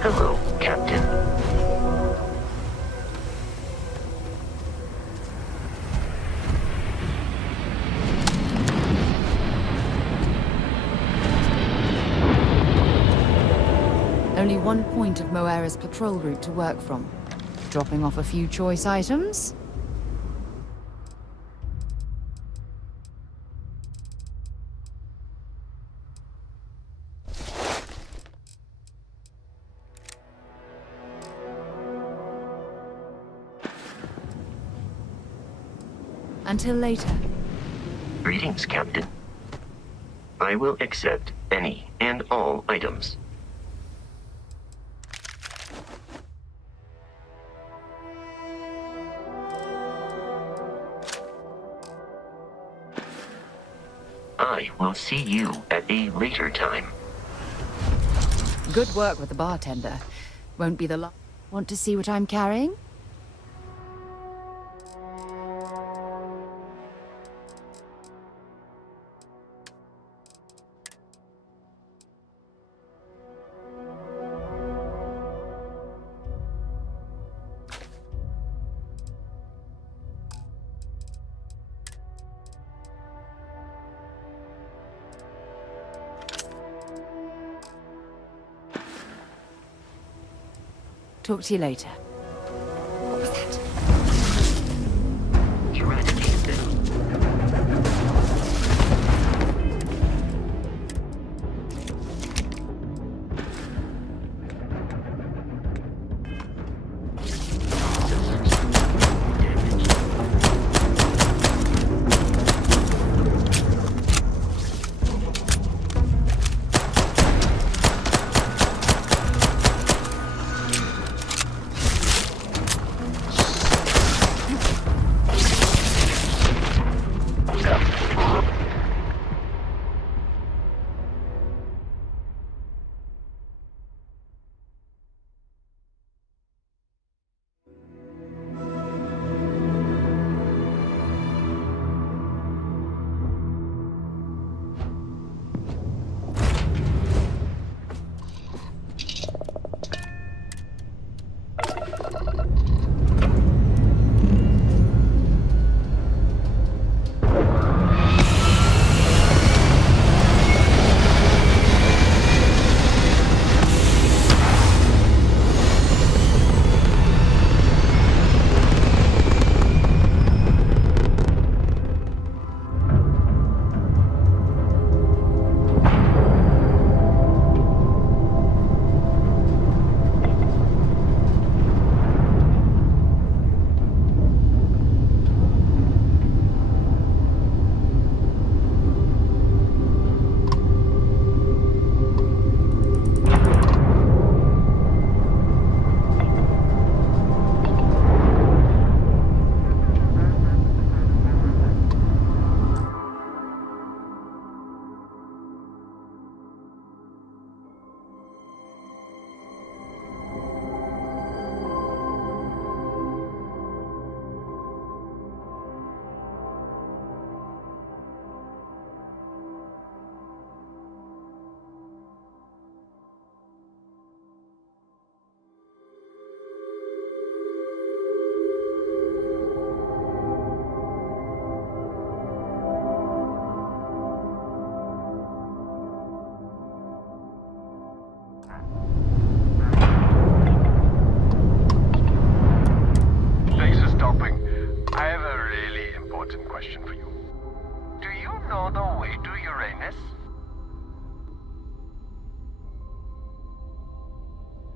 Hello, Captain. Only one point of Moira's patrol route to work from. Dropping off a few choice items? Until later. Greetings, Captain. I will accept any and all items. I will see you at a later time. Good work with the bartender. Won't be the last. Want to see what I'm carrying? Talk to you later. What was that? Eradicate them.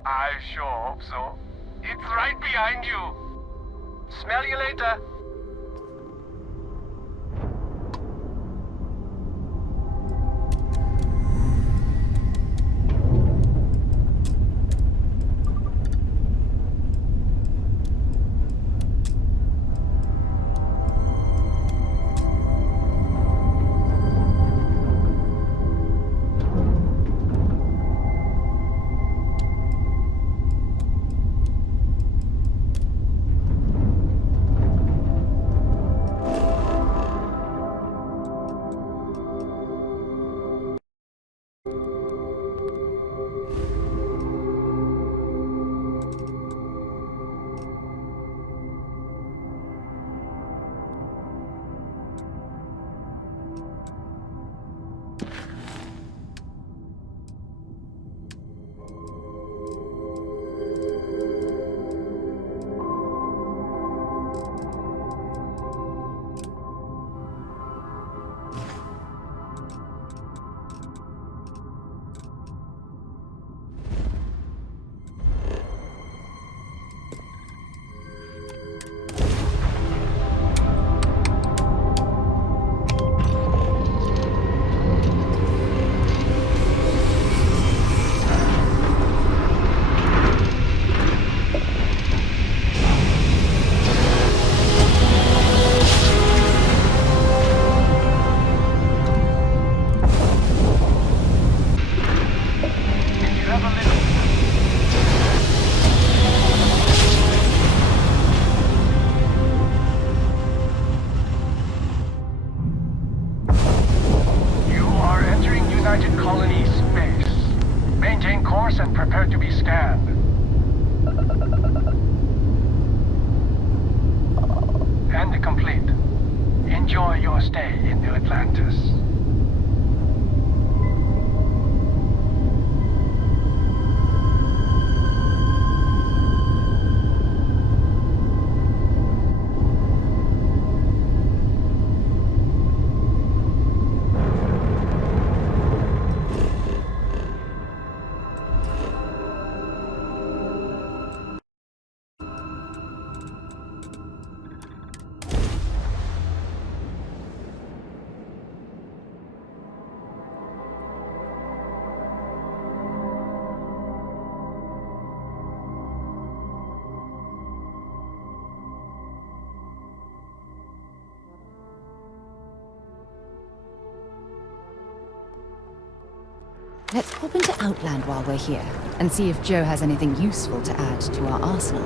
I sure hope so. It's right behind you. Smell you later. empty space. Maintain course and prepare to be scanned. And complete. Enjoy your stay in the Atlantis. Let's pop into Outland while we're here, and see if Joe has anything useful to add to our arsenal.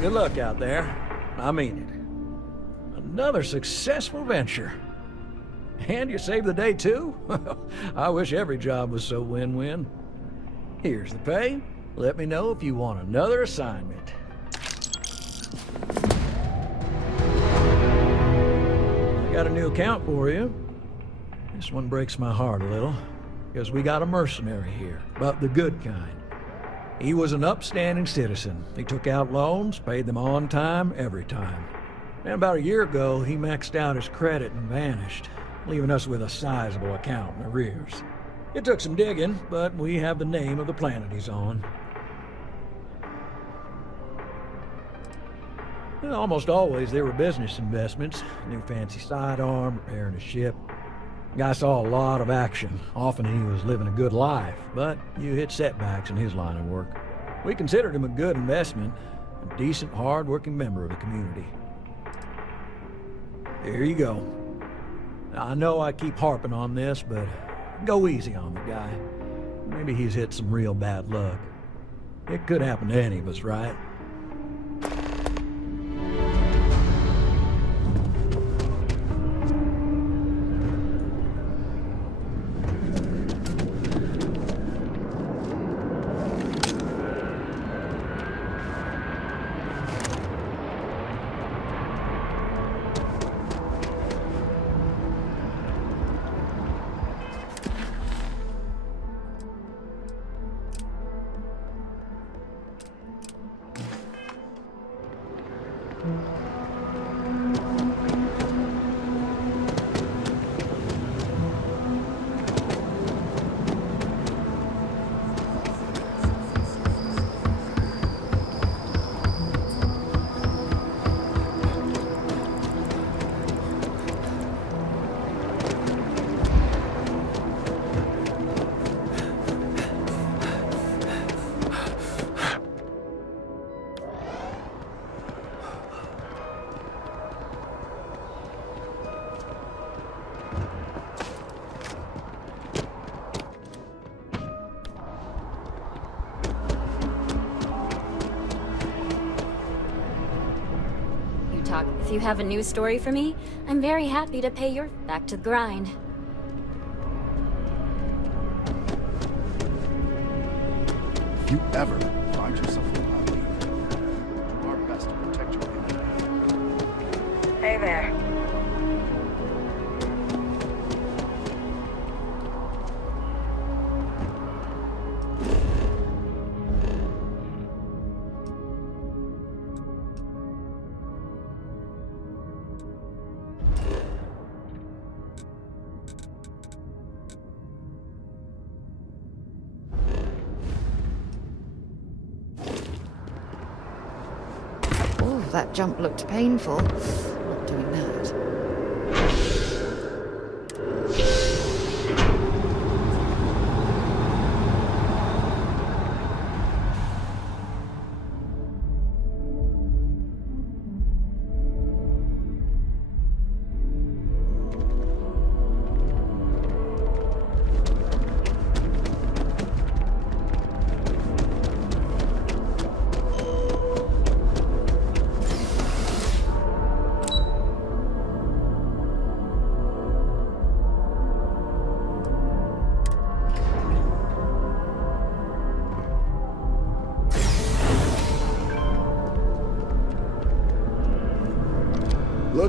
Good luck out there. I mean it. Another successful venture. And you saved the day too? I wish every job was so win-win. Here's the pay. Let me know if you want another assignment. I got a new account for you. This one breaks my heart a little, because we got a mercenary here, but the good kind. He was an upstanding citizen. He took out loans, paid them on time, every time. And about a year ago, he maxed out his credit and vanished, leaving us with a sizable account in arrears. It took some digging, but we have the name of the planet he's on. Well, almost always they were business investments, new fancy sidearm, repairing a ship. Guy saw a lot of action. Often he was living a good life, but you hit setbacks in his line of work. We considered him a good investment, a decent, hard-working member of the community. There you go. I know I keep harping on this, but go easy on the guy. Maybe he's hit some real bad luck. It could happen to any of us, right? If you have a news story for me, I'm very happy to pay your back to the grind. If you ever find yourself in a do our best to protect your community. Hey there. That jump looked painful. Not doing that.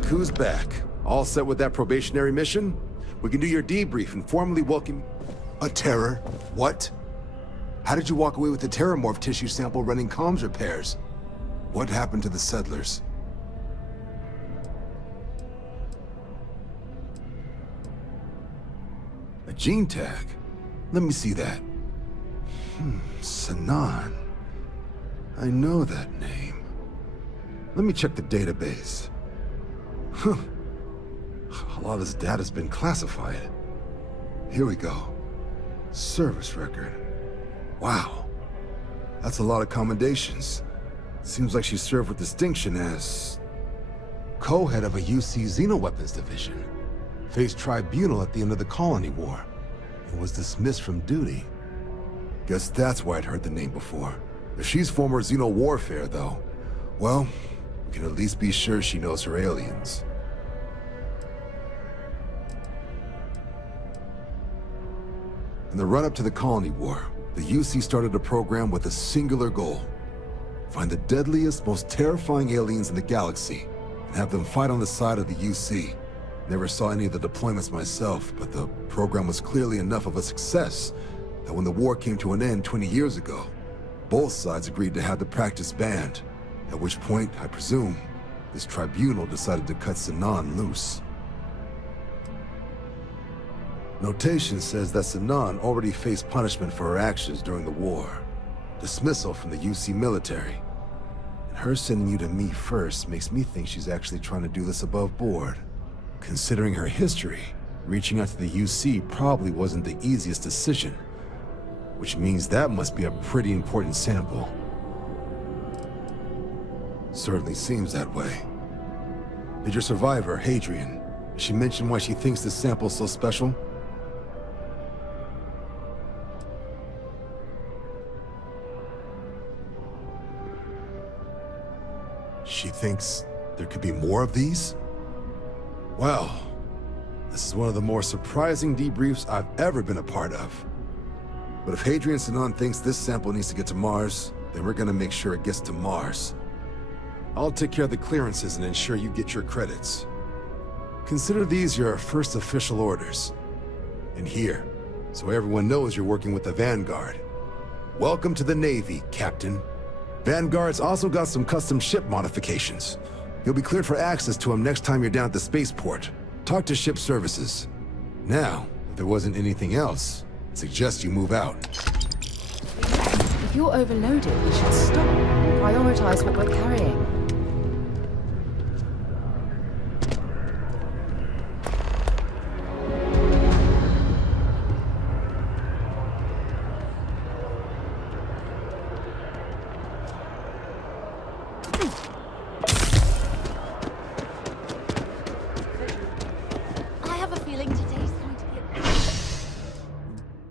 Look who's back. All set with that probationary mission? We can do your debrief and formally welcome... A terror? What? How did you walk away with the terramorph tissue sample running comms repairs? What happened to the settlers? A gene tag? Let me see that. Sanan. I know that name. Let me check the database. Huh. A lot of this data's been classified. Here we go. Service record. Wow. That's a lot of commendations. Seems like she served with distinction as... co-head of a UC Xenoweapons division. Faced tribunal at the end of the Colony War. And was dismissed from duty. Guess that's why I'd heard the name before. If she's former Xeno warfare, though, well, we can at least be sure she knows her aliens. In the run-up to the Colony War, the UC started a program with a singular goal. Find the deadliest, most terrifying aliens in the galaxy, and have them fight on the side of the UC. Never saw any of the deployments myself, but the program was clearly enough of a success that when the war came to an end 20 years ago, both sides agreed to have the practice banned, at which point, I presume, this tribunal decided to cut Sanan loose. Notation says that Sanan already faced punishment for her actions during the war. Dismissal from the UC military. And her sending you to me first makes me think she's actually trying to do this above board. Considering her history, reaching out to the UC probably wasn't the easiest decision. Which means that must be a pretty important sample. Certainly seems that way. Did your survivor, Hadrian, did she mention why she thinks this sample's so special? She thinks there could be more of these? Well, this is one of the more surprising debriefs I've ever been a part of. But if Hadrian Sanan thinks this sample needs to get to Mars, then we're gonna make sure it gets to Mars. I'll take care of the clearances and ensure you get your credits. Consider these your first official orders. And here, so everyone knows you're working with the Vanguard. Welcome to the Navy, Captain. Vanguard's also got some custom ship modifications. You'll be cleared for access to them next time you're down at the spaceport. Talk to ship services. Now, if there wasn't anything else, I suggest you move out. If you're overloaded, we should stop and prioritize what we're carrying. I have a feeling today's going to be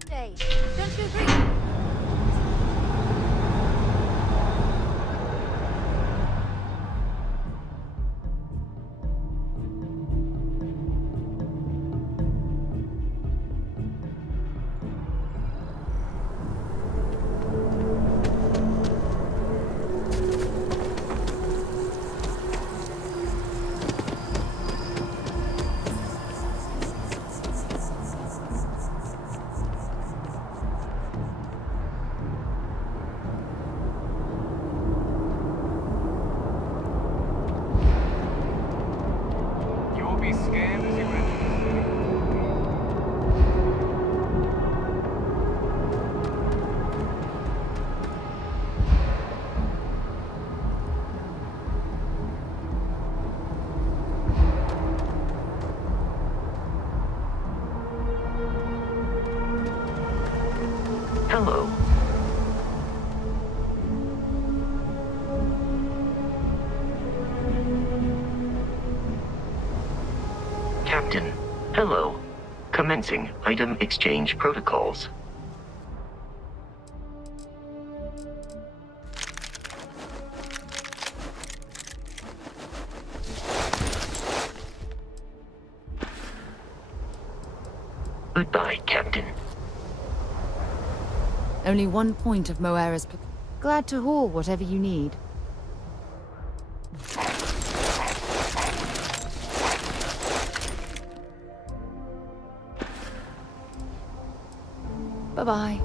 a day. Don't you agree? You will be scanned as you enter the city. Hello. Captain, hello. Commencing item exchange protocols. Goodbye, Captain. Only one point of Moera's... Glad to haul whatever you need. Bye-bye.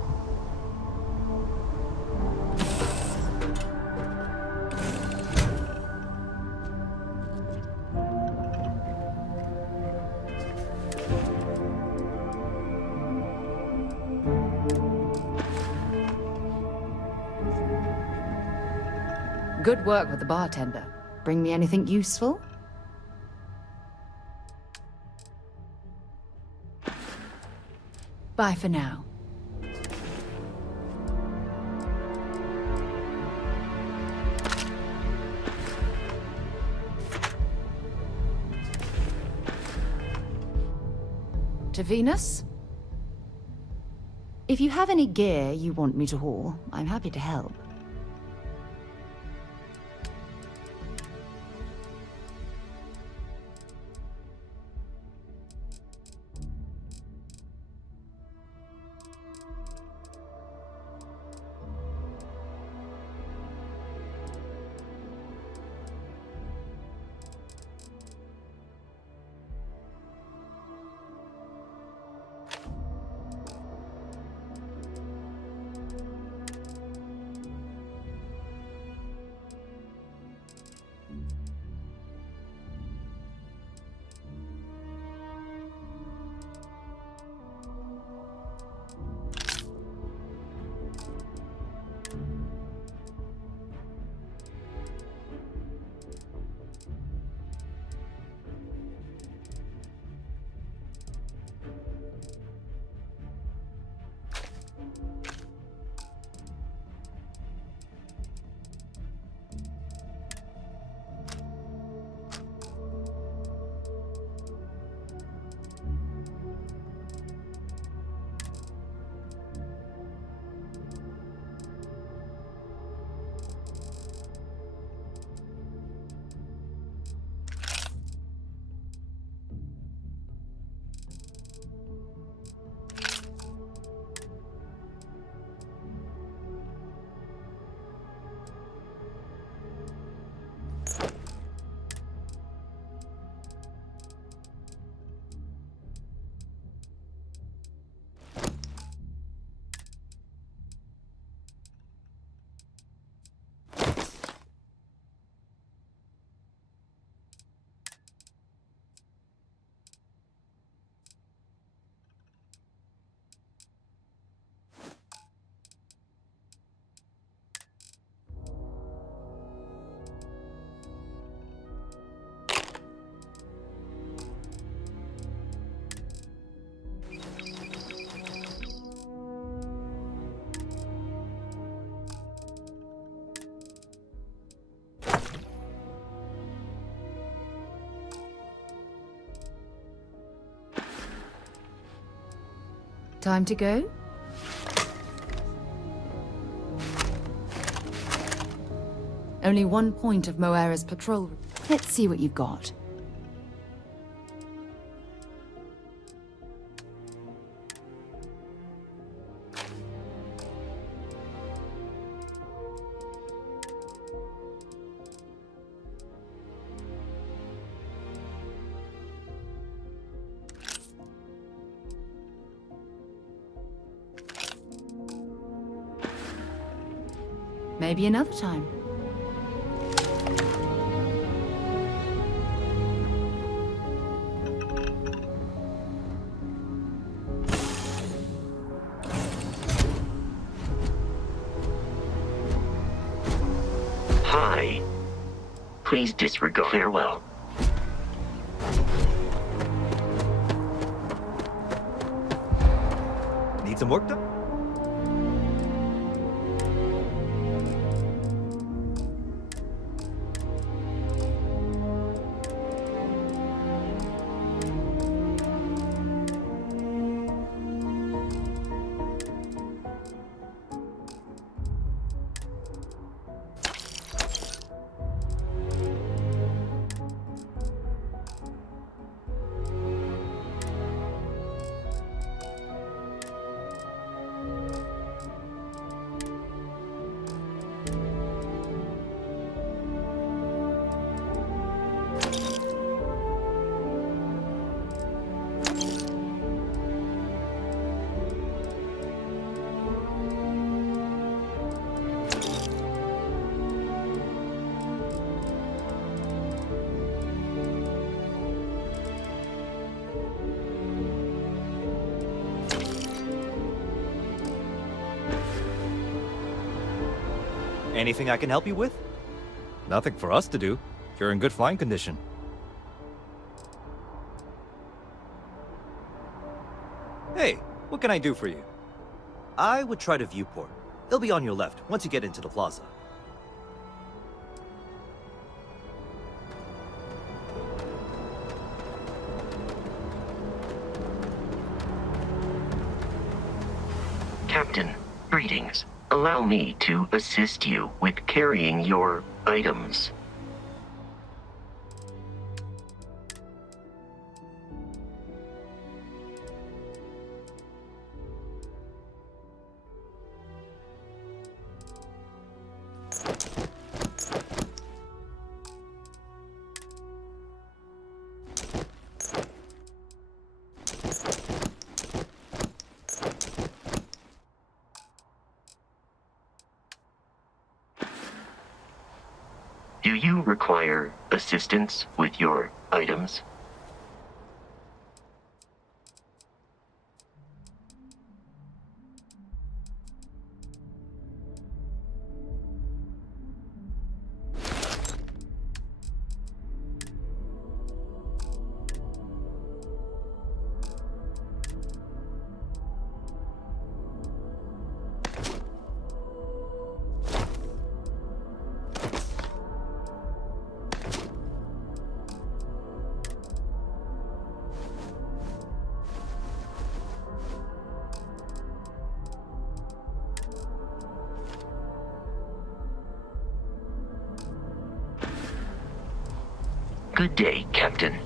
Good work with the bartender. Bring me anything useful? Bye for now. To Venus? If you have any gear you want me to haul, I'm happy to help. Time to go? Only 1 point of Moera's patrol. Let's see what you've got. Maybe another time. Hi. Please disregard. Farewell. Need some work done? Anything I can help you with? Nothing for us to do. You're in good flying condition. Hey, what can I do for you? I would try to viewport. They'll be on your left once you get into the plaza. Captain, greetings. Allow me to assist you with carrying your items. Do you require assistance with your items? Good day, Captain.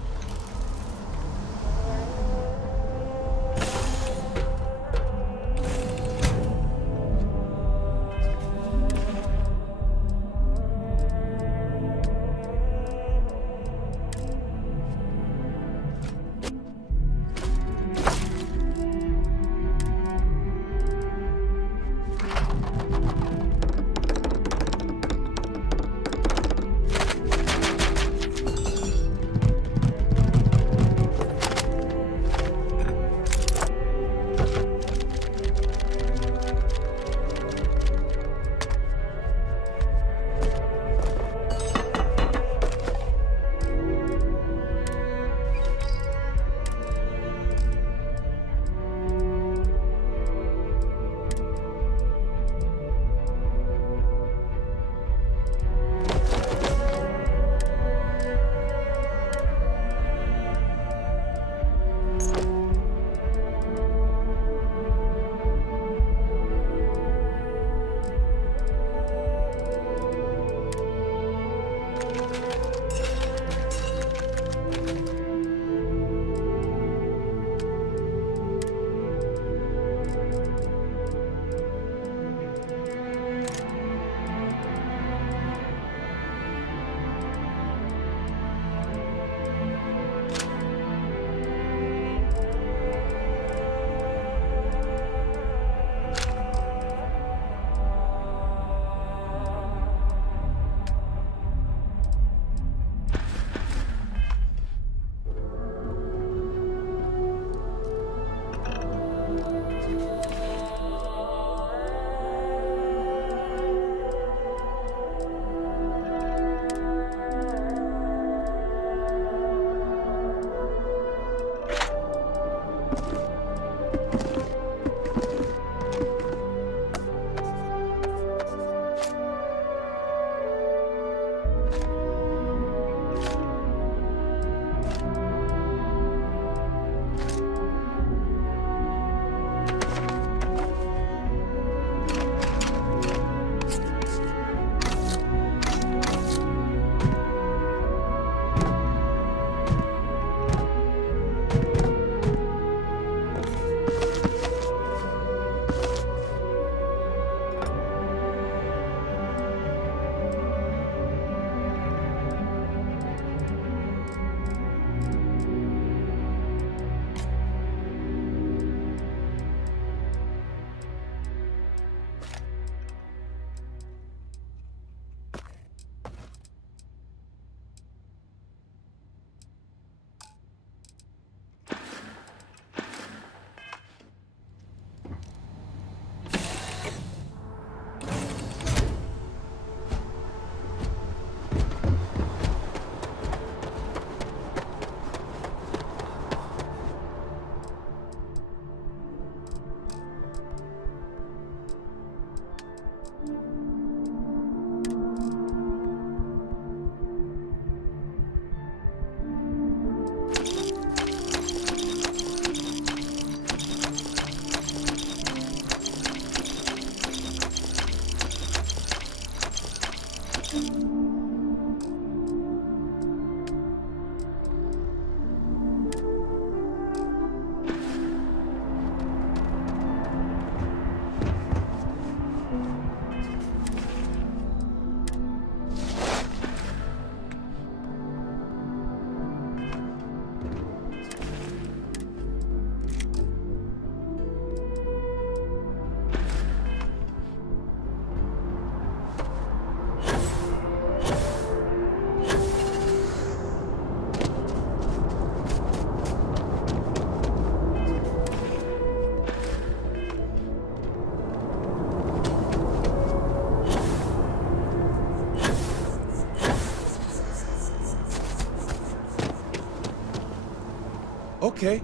Okay.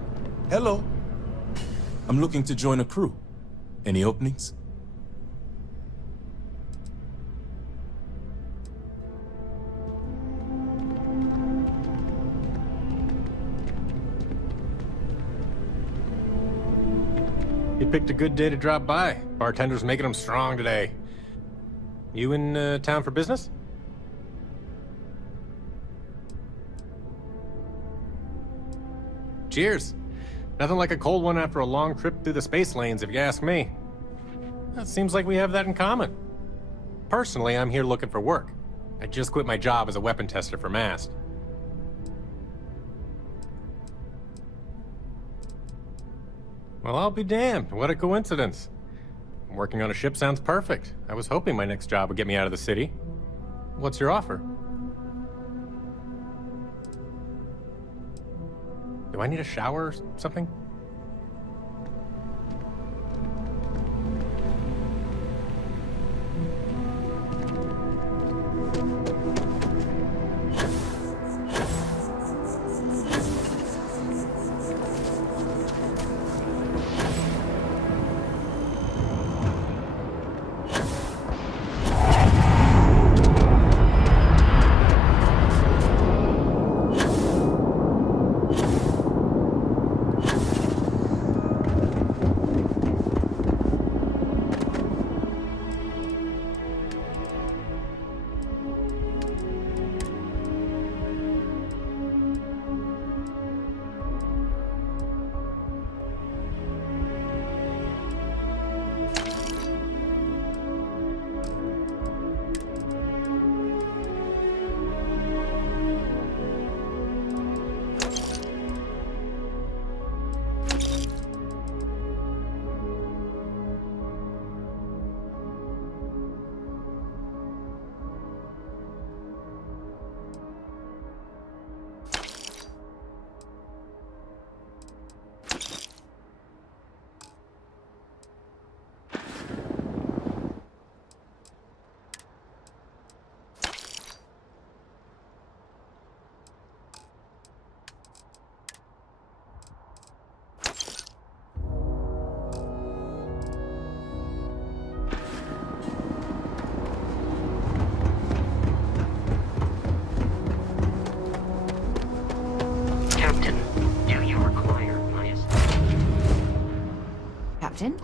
Hello. I'm looking to join a crew. Any openings? You picked a good day to drop by. Bartender's making them strong today. You in town for business? Cheers. Nothing like a cold one after a long trip through the space lanes, if you ask me. It seems like we have that in common. Personally, I'm here looking for work. I just quit my job as a weapon tester for MAST. Well, I'll be damned. What a coincidence. Working on a ship sounds perfect. I was hoping my next job would get me out of the city. What's your offer? Do I need a shower or something? Captain?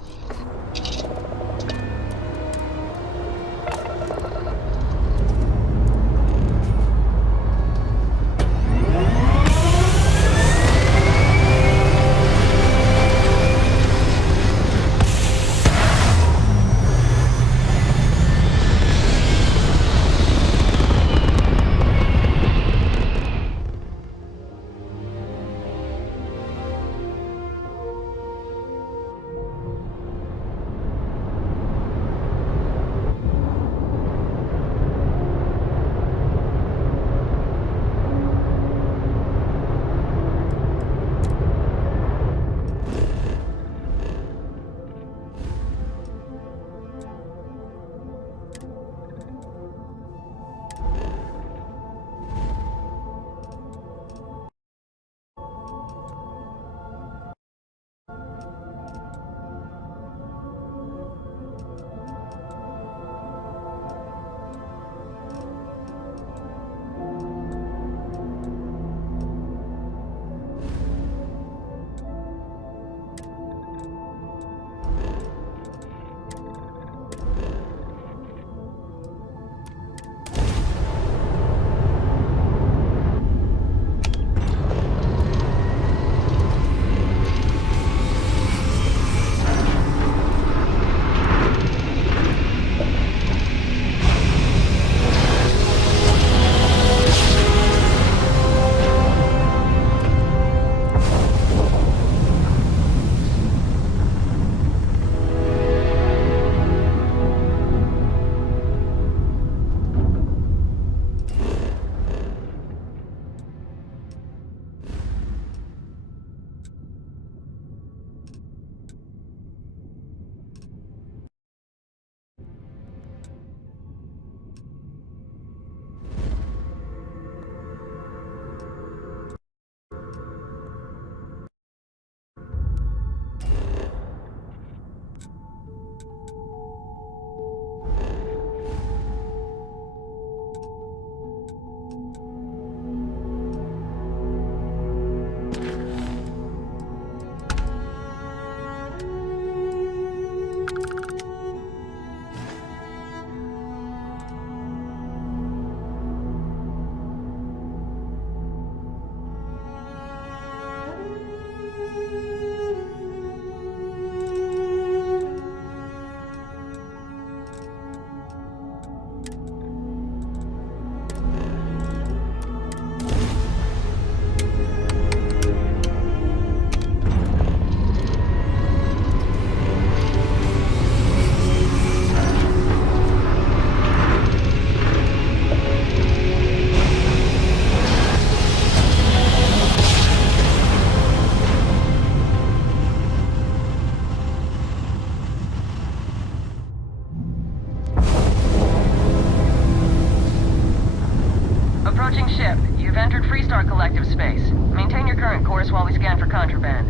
scan for contraband.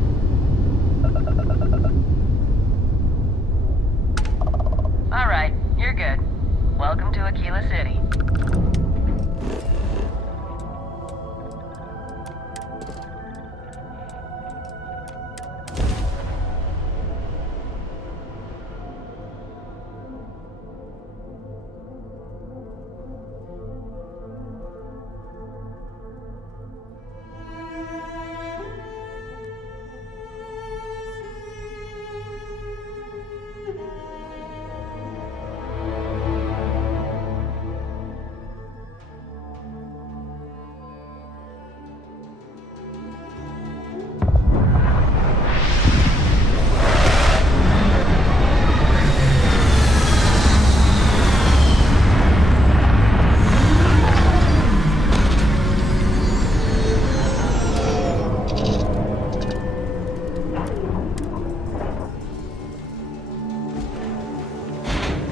Alright, you're good. Welcome to Aquila City.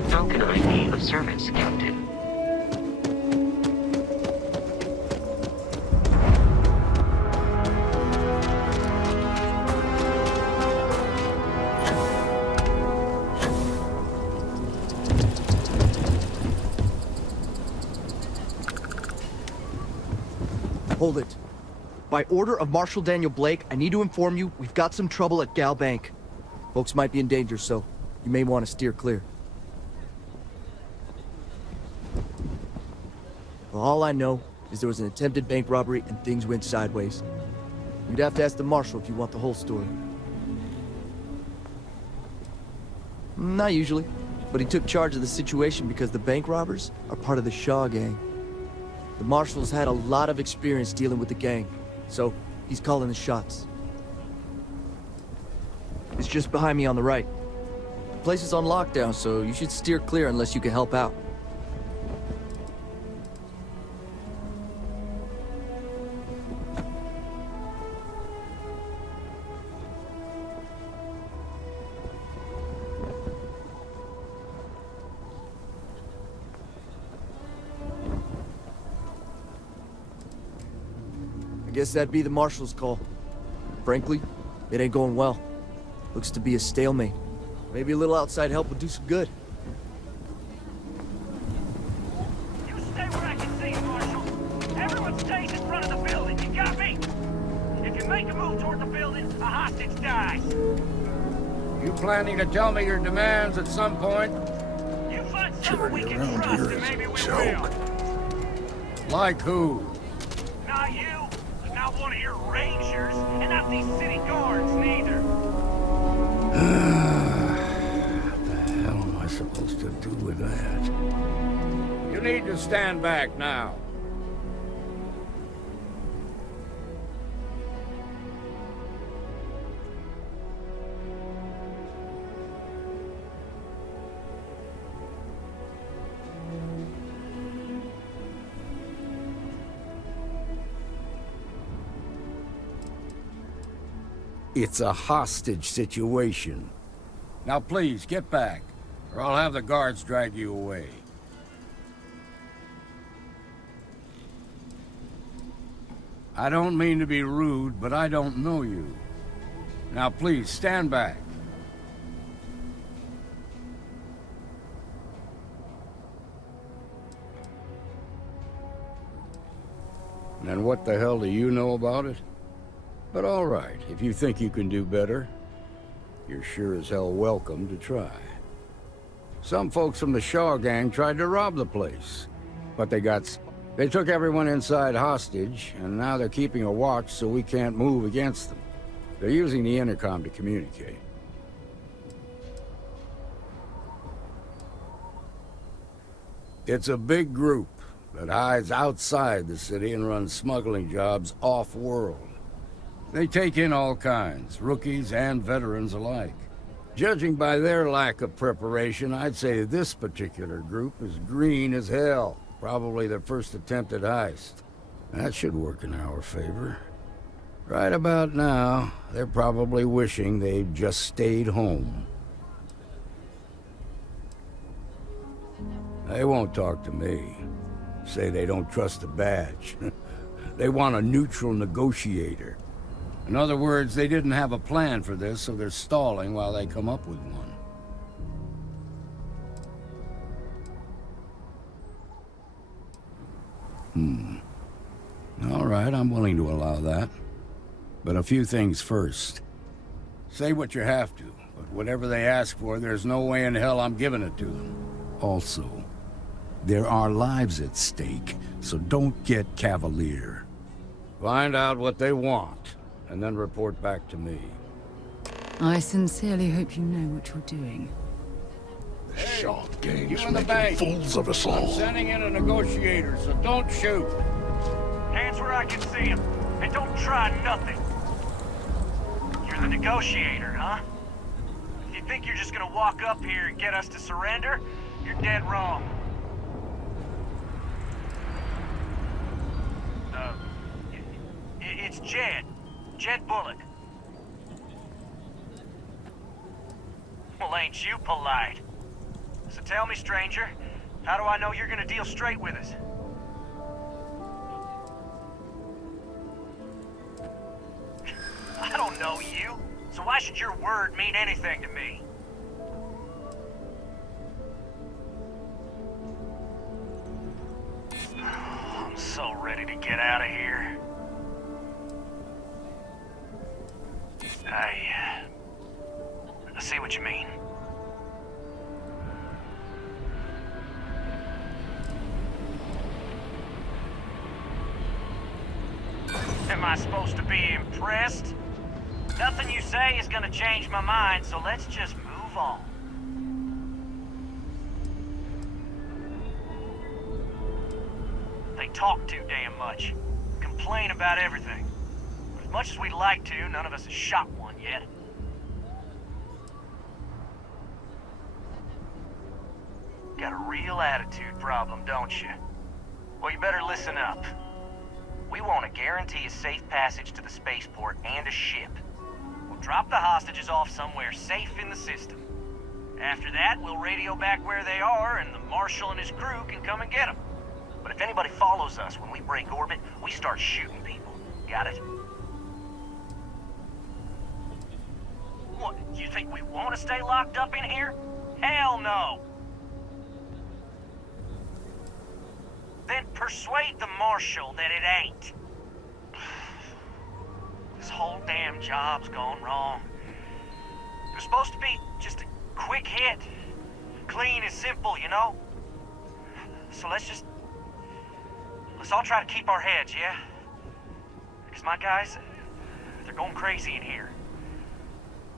How can I be of service, Captain? Hold it. By order of Marshal Daniel Blake, I need to inform you we've got some trouble at Gal Bank. Folks might be in danger, so you may want to steer clear. Well, all I know is there was an attempted bank robbery and things went sideways. You'd have to ask the Marshal if you want the whole story. Not usually, but he took charge of the situation because the bank robbers are part of the Shaw gang. The Marshal's had a lot of experience dealing with the gang, so he's calling the shots. It's just behind me on the right. The place is on lockdown, so you should steer clear unless you can help out. I guess that'd be the Marshal's call. Frankly, it ain't going well. Looks to be a stalemate. Maybe a little outside help would do some good. You stay where I can see you, Marshal. Everyone stays in front of the building, you got me? If you make a move toward the building, a hostage dies. You planning to tell me your demands at some point? You find someone we can trust and maybe we will. Like who? Not you, not one of your rangers, and not these city guards neither. What the hell am I supposed to do with that? You need to stand back now. It's a hostage situation. Now please, get back, or I'll have the guards drag you away. I don't mean to be rude, but I don't know you. Now please, stand back. And what the hell do you know about it? But all right, if you think you can do better, you're sure as hell welcome to try. Some folks from the Shaw gang tried to rob the place, but they took everyone inside hostage, and now they're keeping a watch so we can't move against them. They're using the intercom to communicate. It's a big group that hides outside the city and runs smuggling jobs off-world. They take in all kinds, rookies and veterans alike. Judging by their lack of preparation, I'd say this particular group is green as hell. Probably their first attempt at heist. That should work in our favor. Right about now, they're probably wishing they'd just stayed home. They won't talk to me. Say they don't trust the badge. They want a neutral negotiator. In other words, they didn't have a plan for this, so they're stalling while they come up with one. All right, I'm willing to allow that. But a few things first. Say what you have to, but whatever they ask for, there's no way in hell I'm giving it to them. Also, there are lives at stake, so don't get cavalier. Find out what they want, and then report back to me. I sincerely hope you know what you're doing. The Shaw gang's You in the making bank. fools of us all. I'm sending in a negotiator, so don't shoot. Hands where I can see them. And don't try nothing. You're the negotiator, huh? If you think you're just gonna walk up here and get us to surrender, you're dead wrong. It's Jed. Jed Bullock. Well, ain't you polite? So tell me, stranger, how do I know you're gonna deal straight with us? I don't know you, so why should your word mean anything to me? I'm so ready to get out of here. I see what you mean. Am I supposed to be impressed? Nothing you say is gonna change my mind, so let's just move on. They talk too damn much. Complain about everything. But as much as we'd like to, none of us has shot one yet. Got a real attitude problem, don't you? Well, you better listen up. We want to guarantee a safe passage to the spaceport and a ship. We'll drop the hostages off somewhere safe in the system. After that, we'll radio back where they are, and the Marshal and his crew can come and get them. But if anybody follows us when we break orbit, we start shooting people. Got it? What, you think we want to stay locked up in here? Hell no! Then persuade the Marshal that it ain't. This whole damn job's gone wrong. It was supposed to be just a quick hit. Clean and simple, you know? So let's all try to keep our heads, yeah? Because my guys, they're going crazy in here.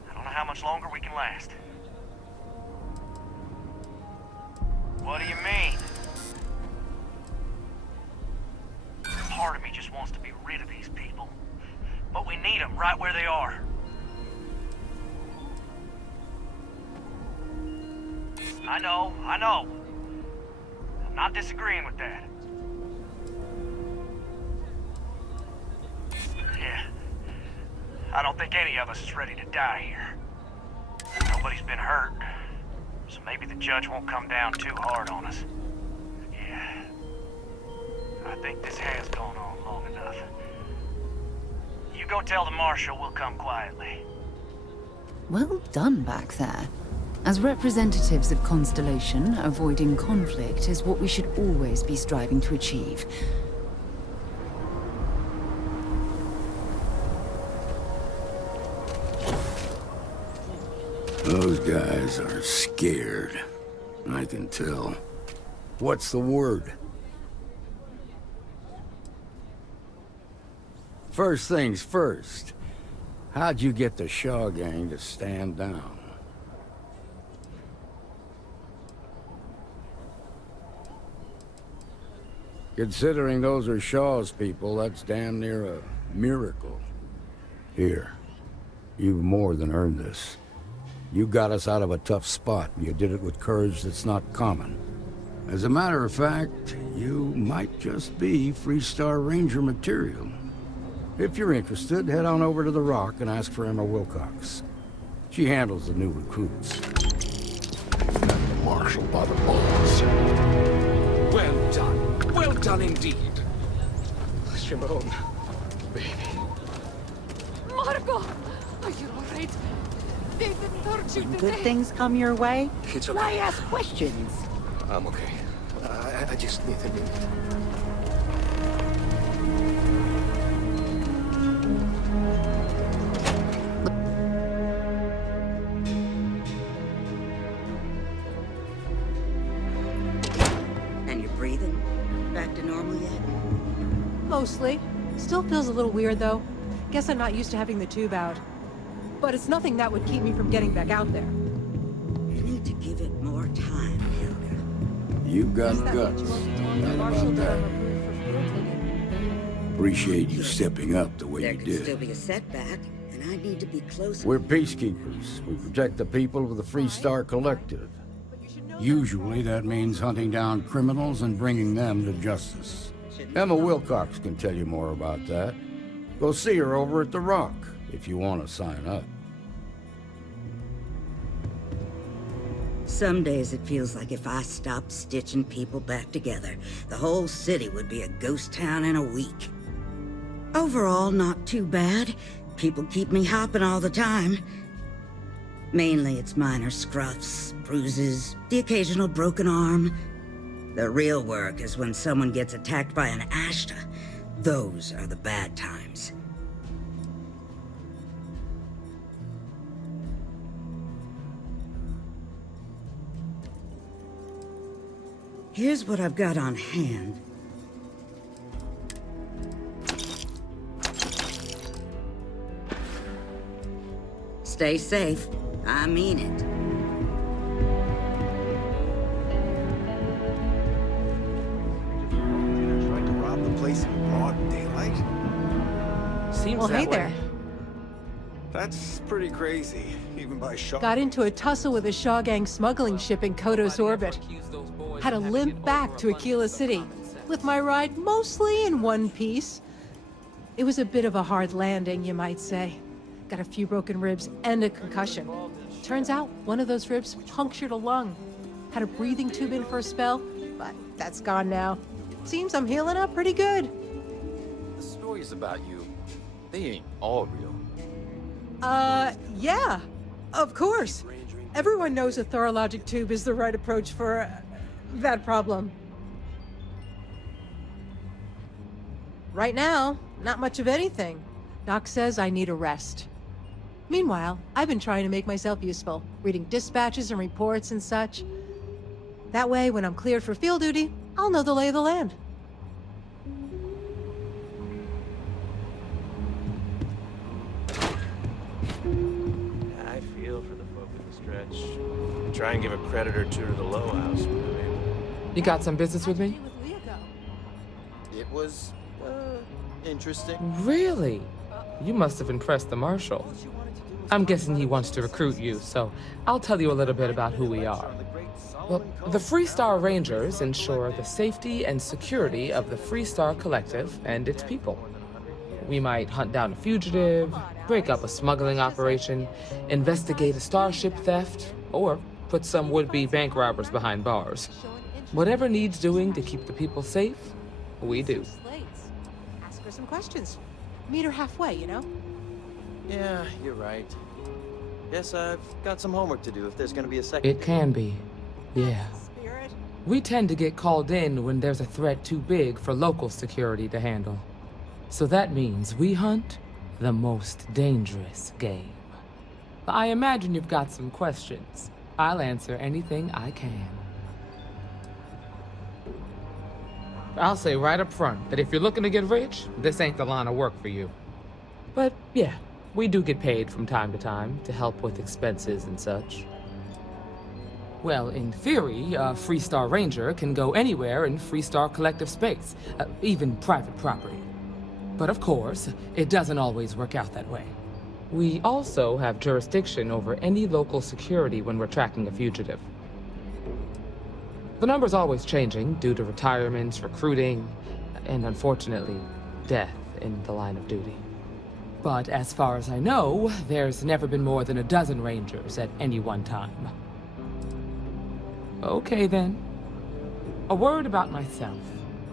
I don't know how much longer we can last. What do you mean? Part of me just wants to be rid of these people. But we need them right where they are. I know. I'm not disagreeing with that. Yeah. I don't think any of us is ready to die here. Nobody's been hurt. So maybe the judge won't come down too hard on us. Yeah. I think this has gone on long enough. You go tell the Marshal we'll come quietly. Well done back there. As representatives of Constellation, avoiding conflict is what we should always be striving to achieve. Those guys are scared. I can tell. What's the word? First things first. How'd you get the Shaw gang to stand down? Considering those are Shaw's people, that's damn near a miracle. Here, you've more than earned this. You got us out of a tough spot, and you did it with courage that's not common. As a matter of fact, you might just be Freestar Ranger material. If you're interested, head on over to the Rock and ask for Emma Wilcox. She handles the new recruits. The Marshal by the balls. Well done. Well done indeed. Shimon, baby. Oh, are you alright? They've been tortured When today. good things come your way, It's okay. why ask questions? I'm okay. I just need to be... And you're breathing? Back to normal yet? Mostly. Still feels a little weird, though. Guess I'm not used to having the tube out. But it's nothing that would keep me from getting back out there. You need to give it more time, Helga. You've got Is that guts. what you want me to tell Not Marshal about that I'm that. approved for field taking? Appreciate you stepping up the way There you could did. still be a setback, and I need to be closer. We're peacekeepers. We protect the people of the Freestar Collective. Usually that means hunting down criminals and bringing them to justice. Emma Wilcox can tell you more about that. Go see her over at the Rock if you want to sign up. Some days it feels like if I stopped stitching people back together, the whole city would be a ghost town in a week. Overall, not too bad. People keep me hopping all the time. Mainly it's minor scruffs, bruises, the occasional broken arm. The real work is when someone gets attacked by an Ashta. Those are the bad times. Here's what I've got on hand. Stay safe. I mean it. Tried to rob the place in broad daylight? Seems Well, that hey way. there. That's pretty crazy, even by Shaw. Got into a tussle with a Shaw Gang smuggling ship in Kodos orbit. Had to limp back to Aquila City, with my ride mostly in one piece. It was a bit of a hard landing, you might say. Got a few broken ribs and a concussion. Turns out one of those ribs punctured a lung. Had a breathing tube in for a spell, but that's gone now. Seems I'm healing up pretty good. The stories about you, they ain't all real. Yeah. Of course. Everyone knows a thorologic tube is the right approach for that problem. Right now, not much of anything. Doc says I need a rest. Meanwhile, I've been trying to make myself useful, reading dispatches and reports and such. That way, when I'm cleared for field duty, I'll know the lay of the land. I feel for the folk in the stretch. Try and give a credit or two to the Low House. You got some business with me? It was, interesting. Really? You must have impressed the Marshal. I'm guessing he wants to recruit you, so I'll tell you a little bit about who we are. Well, the Freestar Rangers ensure the safety and security of the Freestar Collective and its people. We might hunt down a fugitive, break up a smuggling operation, investigate a starship theft, or put some would-be bank robbers behind bars. Whatever needs doing to keep the people safe, we do. Ask her some questions. Meet her halfway, you know? Yeah, you're right. Guess I've got some homework to do if there's gonna be a second. It can be, yeah. We tend to get called in when there's a threat too big for local security to handle. So that means we hunt the most dangerous game. I imagine you've got some questions. I'll answer anything I can. I'll say right up front that if you're looking to get rich, this ain't the line of work for you. But yeah, we do get paid from time to help with expenses and such. Well, in theory, a Freestar Ranger can go anywhere in Freestar Collective space, even private property. But of course, it doesn't always work out that way. We also have jurisdiction over any local security when we're tracking a fugitive. The number's always changing due to retirements, recruiting, and unfortunately, death in the line of duty. But as far as I know, there's never been more than a dozen Rangers at any one time. Okay then. A word about myself.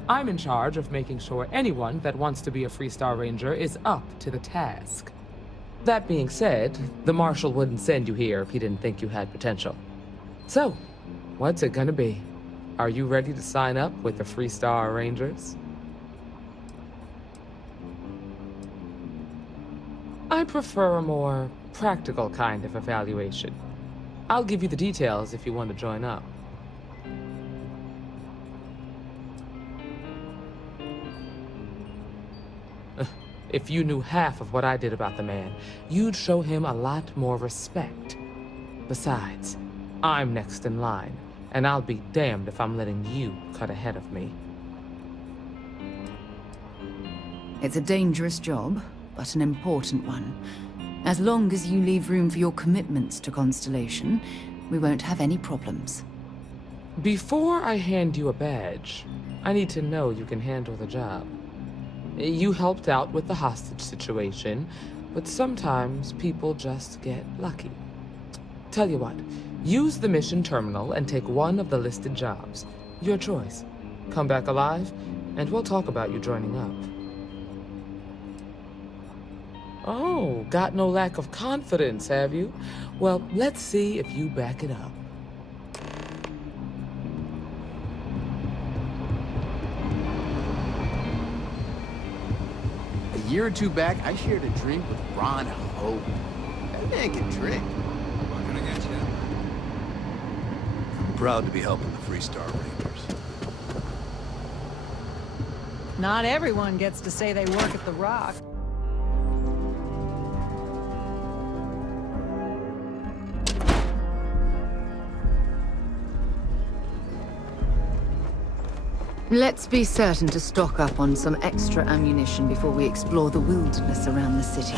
I'm in charge of making sure anyone that wants to be a Freestar Ranger is up to the task. That being said, the Marshal wouldn't send you here if he didn't think you had potential. So, what's it gonna be? Are you ready to sign up with the Freestar Rangers? I prefer a more practical kind of evaluation. I'll give you the details if you want to join up. If you knew half of what I did about the man, you'd show him a lot more respect. Besides, I'm next in line, and I'll be damned if I'm letting you cut ahead of me. It's a dangerous job, but an important one. As long as you leave room for your commitments to Constellation, we won't have any problems. Before I hand you a badge, I need to know you can handle the job. You helped out with the hostage situation, but sometimes people just get lucky. Tell you what, use the mission terminal and take one of the listed jobs. Your choice. Come back alive, and we'll talk about you joining up. Oh, got no lack of confidence, have you? Well, let's see if you back it up. A year or two back, I shared a drink with Ron Hope. That man can drink. What can I get you? I'm proud to be helping the Freestar Rangers. Not everyone gets to say they work at the Rock. Let's be certain to stock up on some extra ammunition before we explore the wilderness around the city.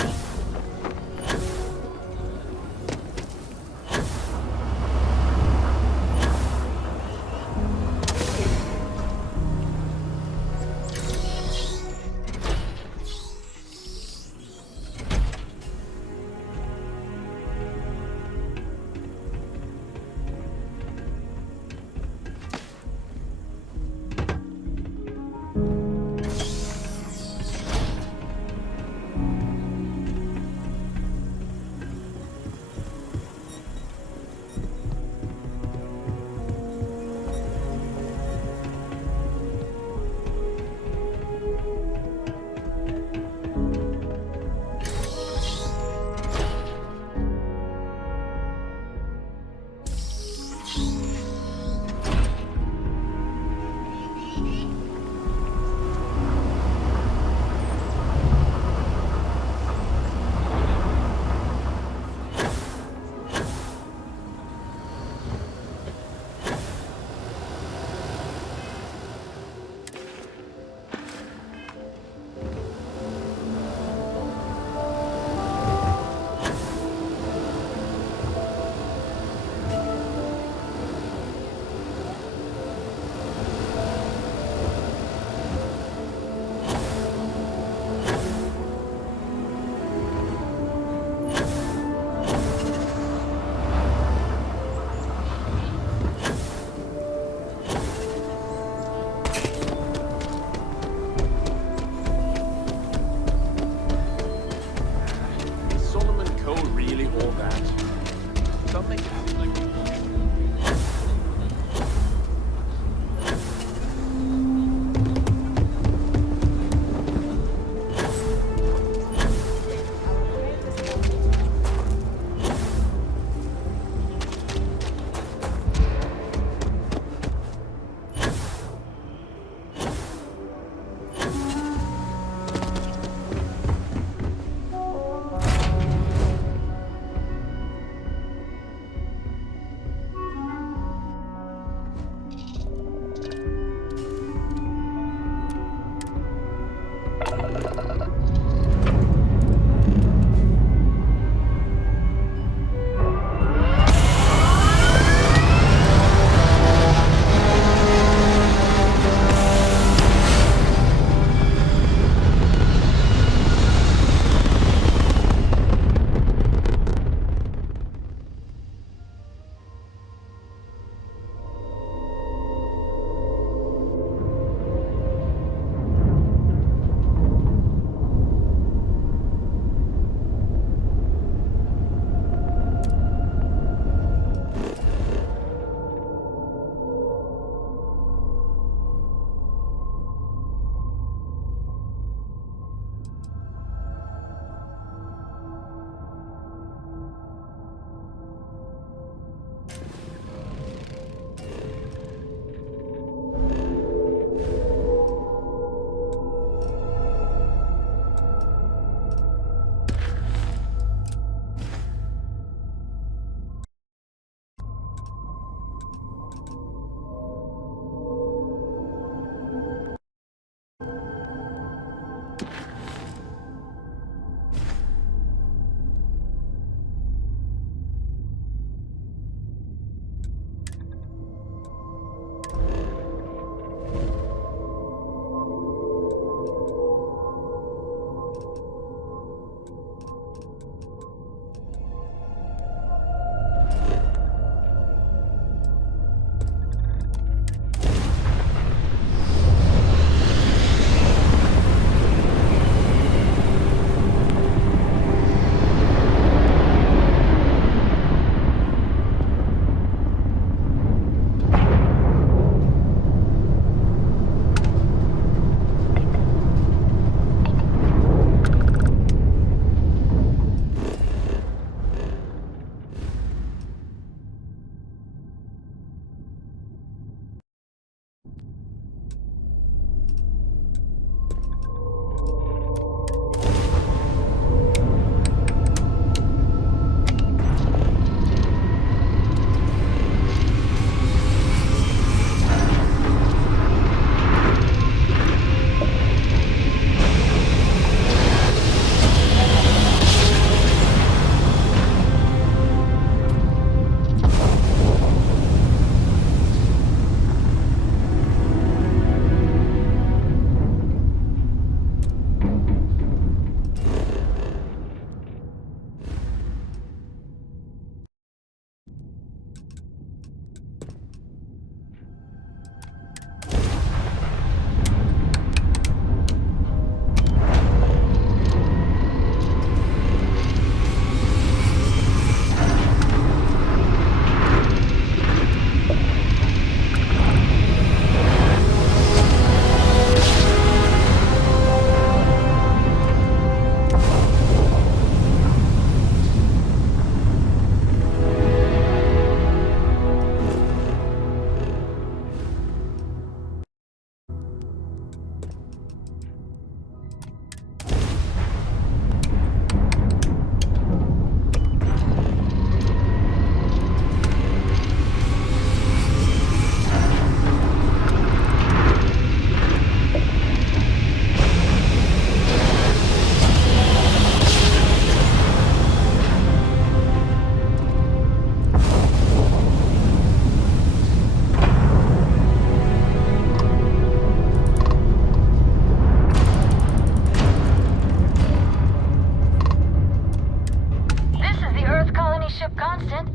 Constant?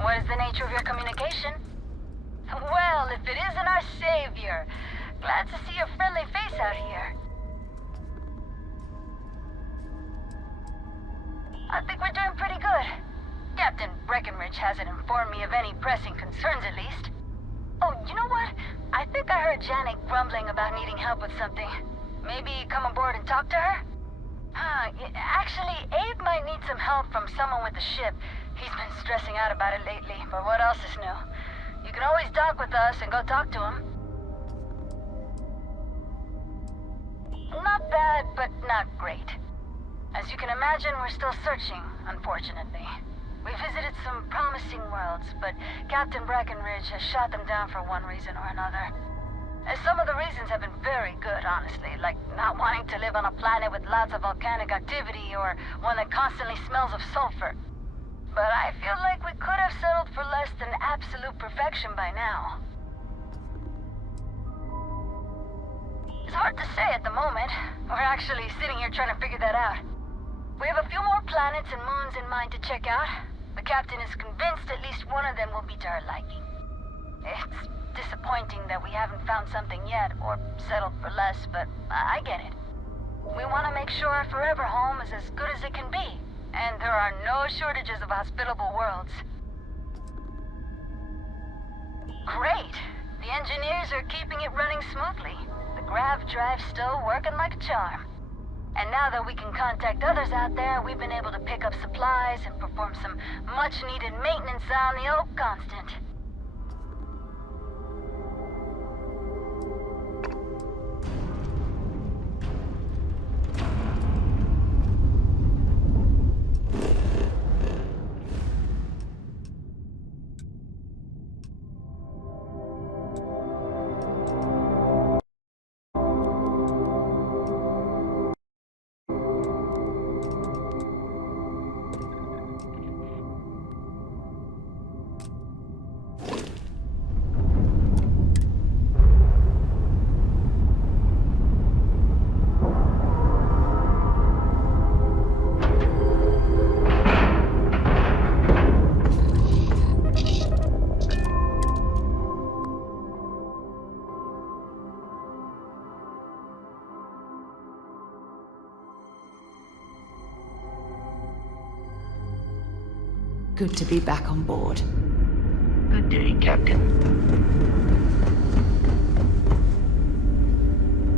What is the nature of your communication? Well, if it isn't our savior. Glad to see your friendly face out here. I think we're doing pretty good. Captain Breckenridge hasn't informed me of any pressing concerns, at least. Oh, you know what? I think I heard Janet grumbling about needing help with something. Maybe come aboard and talk to her? Actually, Abe might need some help from someone with the ship. He's been stressing out about it lately, but what else is new? You can always dock with us and go talk to him. Not bad, but not great. As you can imagine, we're still searching, unfortunately. We visited some promising worlds, but Captain Breckenridge has shot them down for one reason or another. And some of the reasons have been very good, honestly, like not wanting to live on a planet with lots of volcanic activity or one that constantly smells of sulfur. But I feel like we could have settled for less than absolute perfection by now. It's hard to say at the moment. We're actually sitting here trying to figure that out. We have a few more planets and moons in mind to check out. The captain is convinced at least one of them will be to her liking. It's disappointing that we haven't found something yet, or settled for less, but I get it. We want to make sure our forever home is as good as it can be, and there are no shortages of hospitable worlds. Great! The engineers are keeping it running smoothly. The grav drive's still working like a charm. And now that we can contact others out there, we've been able to pick up supplies and perform some much-needed maintenance on the old Constant. Good to be back on board. Good day, Captain.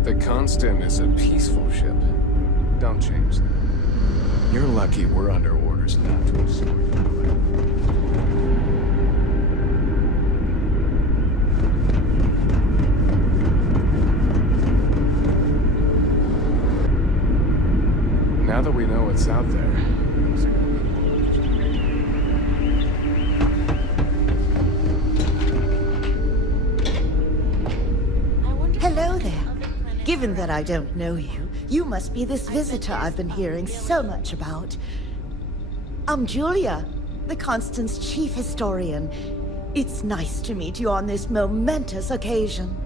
The Constant is a peaceful ship. Don't change that. You're lucky we're under orders not to escort you. Now that we know what's out there, Hello there. Given that I don't know you, you must be this visitor I've been hearing so much about. I'm Julia, the Constant's chief historian. It's nice to meet you on this momentous occasion.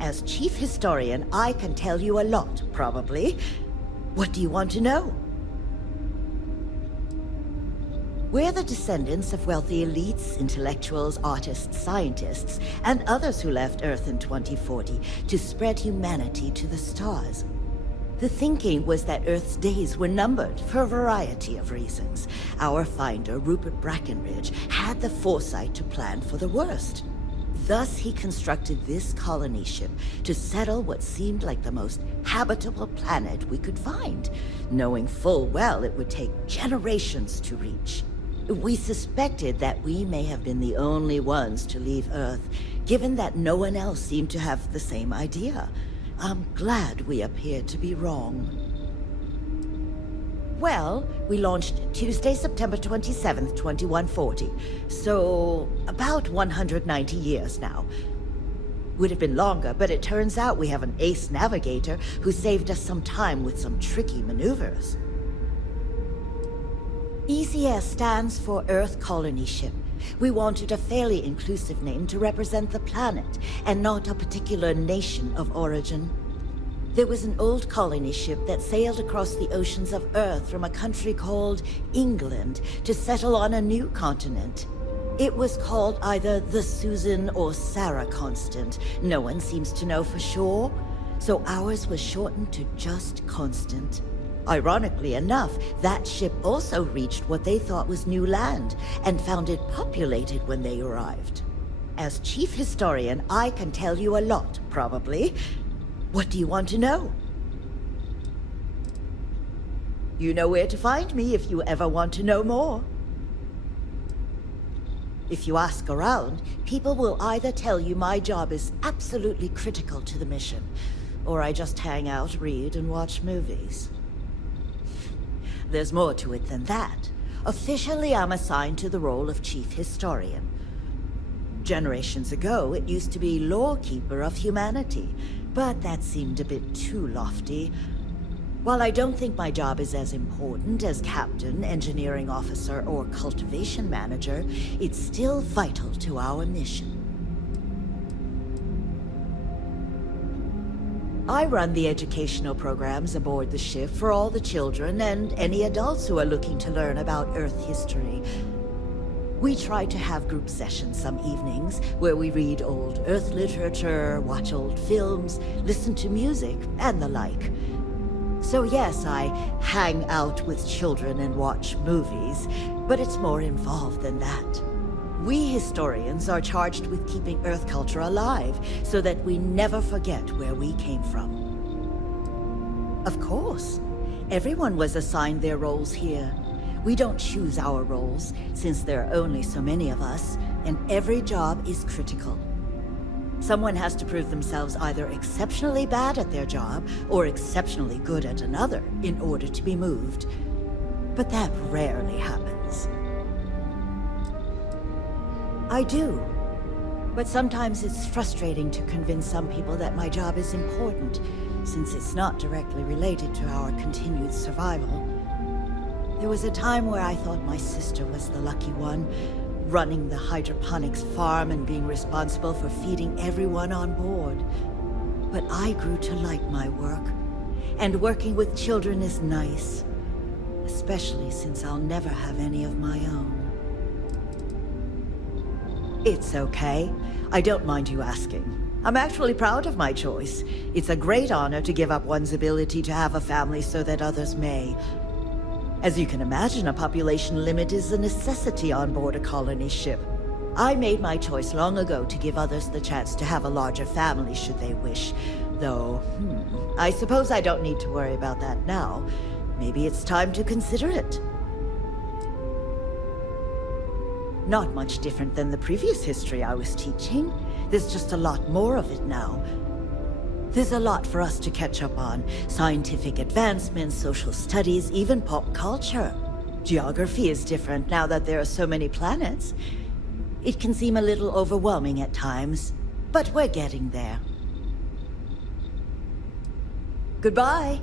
As chief historian, I can tell you a lot, probably. What do you want to know? We're the descendants of wealthy elites, intellectuals, artists, scientists, and others who left Earth in 2040 to spread humanity to the stars. The thinking was that Earth's days were numbered for a variety of reasons. Our finder, Rupert Breckenridge, had the foresight to plan for the worst. Thus, he constructed this colony ship to settle what seemed like the most habitable planet we could find, knowing full well it would take generations to reach. We suspected that we may have been the only ones to leave Earth, given that no one else seemed to have the same idea. I'm glad we appeared to be wrong. Well, we launched Tuesday, September 27th, 2140. So, about 190 years now. Would have been longer, but it turns out we have an ace navigator who saved us some time with some tricky maneuvers. ECS stands for Earth Colony Ship. We wanted a fairly inclusive name to represent the planet, and not a particular nation of origin. There was an old colony ship that sailed across the oceans of Earth from a country called England to settle on a new continent. It was called either the Susan or Sarah Constant. No one seems to know for sure, so ours was shortened to just Constant. Ironically enough, that ship also reached what they thought was new land, and found it populated when they arrived. As chief historian, I can tell you a lot, probably. What do you want to know? You know where to find me if you ever want to know more. If you ask around, people will either tell you my job is absolutely critical to the mission, or I just hang out, read, and watch movies. There's more to it than that. Officially, I'm assigned to the role of chief historian. Generations ago, it used to be lawkeeper of humanity, but that seemed a bit too lofty. While I don't think my job is as important as captain, engineering officer, or cultivation manager, it's still vital to our mission. I run the educational programs aboard the ship for all the children and any adults who are looking to learn about Earth history. We try to have group sessions some evenings where we read old Earth literature, watch old films, listen to music, and the like. So yes, I hang out with children and watch movies, but it's more involved than that. We historians are charged with keeping Earth culture alive, so that we never forget where we came from. Of course, everyone was assigned their roles here. We don't choose our roles, since there are only so many of us, and every job is critical. Someone has to prove themselves either exceptionally bad at their job, or exceptionally good at another, in order to be moved. But that rarely happens. I do. But sometimes it's frustrating to convince some people that my job is important, since it's not directly related to our continued survival. There was a time where I thought my sister was the lucky one, running the hydroponics farm and being responsible for feeding everyone on board. But I grew to like my work, and working with children is nice, especially since I'll never have any of my own. It's okay. I don't mind you asking. I'm actually proud of my choice. It's a great honor to give up one's ability to have a family so that others may. As you can imagine, a population limit is a necessity on board a colony ship. I made my choice long ago to give others the chance to have a larger family should they wish. Though, I suppose I don't need to worry about that now. Maybe it's time to consider it. Not much different than the previous history I was teaching. There's just a lot more of it now. There's a lot for us to catch up on. Scientific advancements, social studies, even pop culture. Geography is different now that there are so many planets. It can seem a little overwhelming at times, but we're getting there. Goodbye.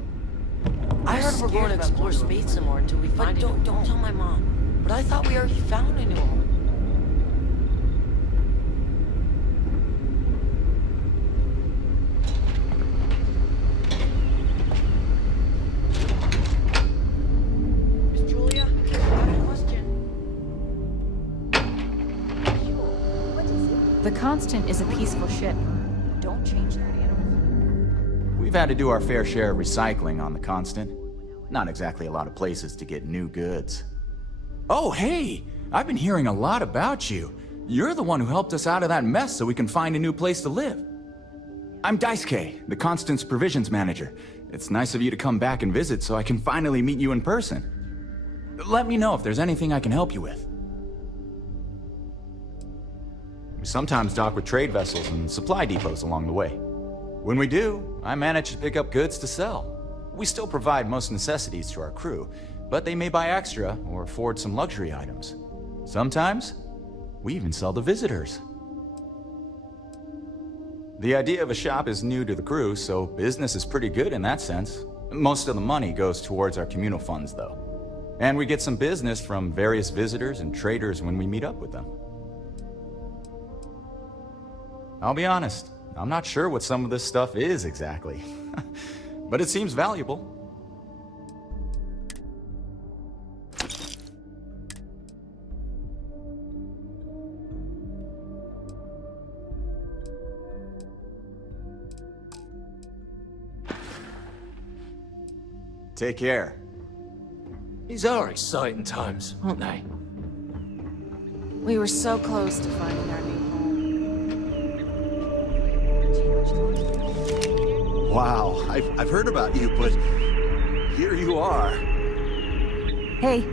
I heard we're going to explore space some more until we find it. Don't tell my mom. But I thought we already found a new home. The Constant is a peaceful ship. Don't change that. We've had to do our fair share of recycling on the Constant. Not exactly a lot of places to get new goods. Oh, hey! I've been hearing a lot about you. You're the one who helped us out of that mess so we can find a new place to live. I'm Daisuke, the Constant's provisions manager. It's nice of you to come back and visit so I can finally meet you in person. Let me know if there's anything I can help you with. We sometimes dock with trade vessels and supply depots along the way. When we do, I manage to pick up goods to sell. We still provide most necessities to our crew, but they may buy extra or afford some luxury items. Sometimes, we even sell to visitors. The idea of a shop is new to the crew, so business is pretty good in that sense. Most of the money goes towards our communal funds, though. And we get some business from various visitors and traders when we meet up with them. I'll be honest, I'm not sure what some of this stuff is exactly. but it seems valuable. Take care. These are exciting times, aren't they? We were so close to finding our new home. Wow, I've heard about you, but here you are. Hey.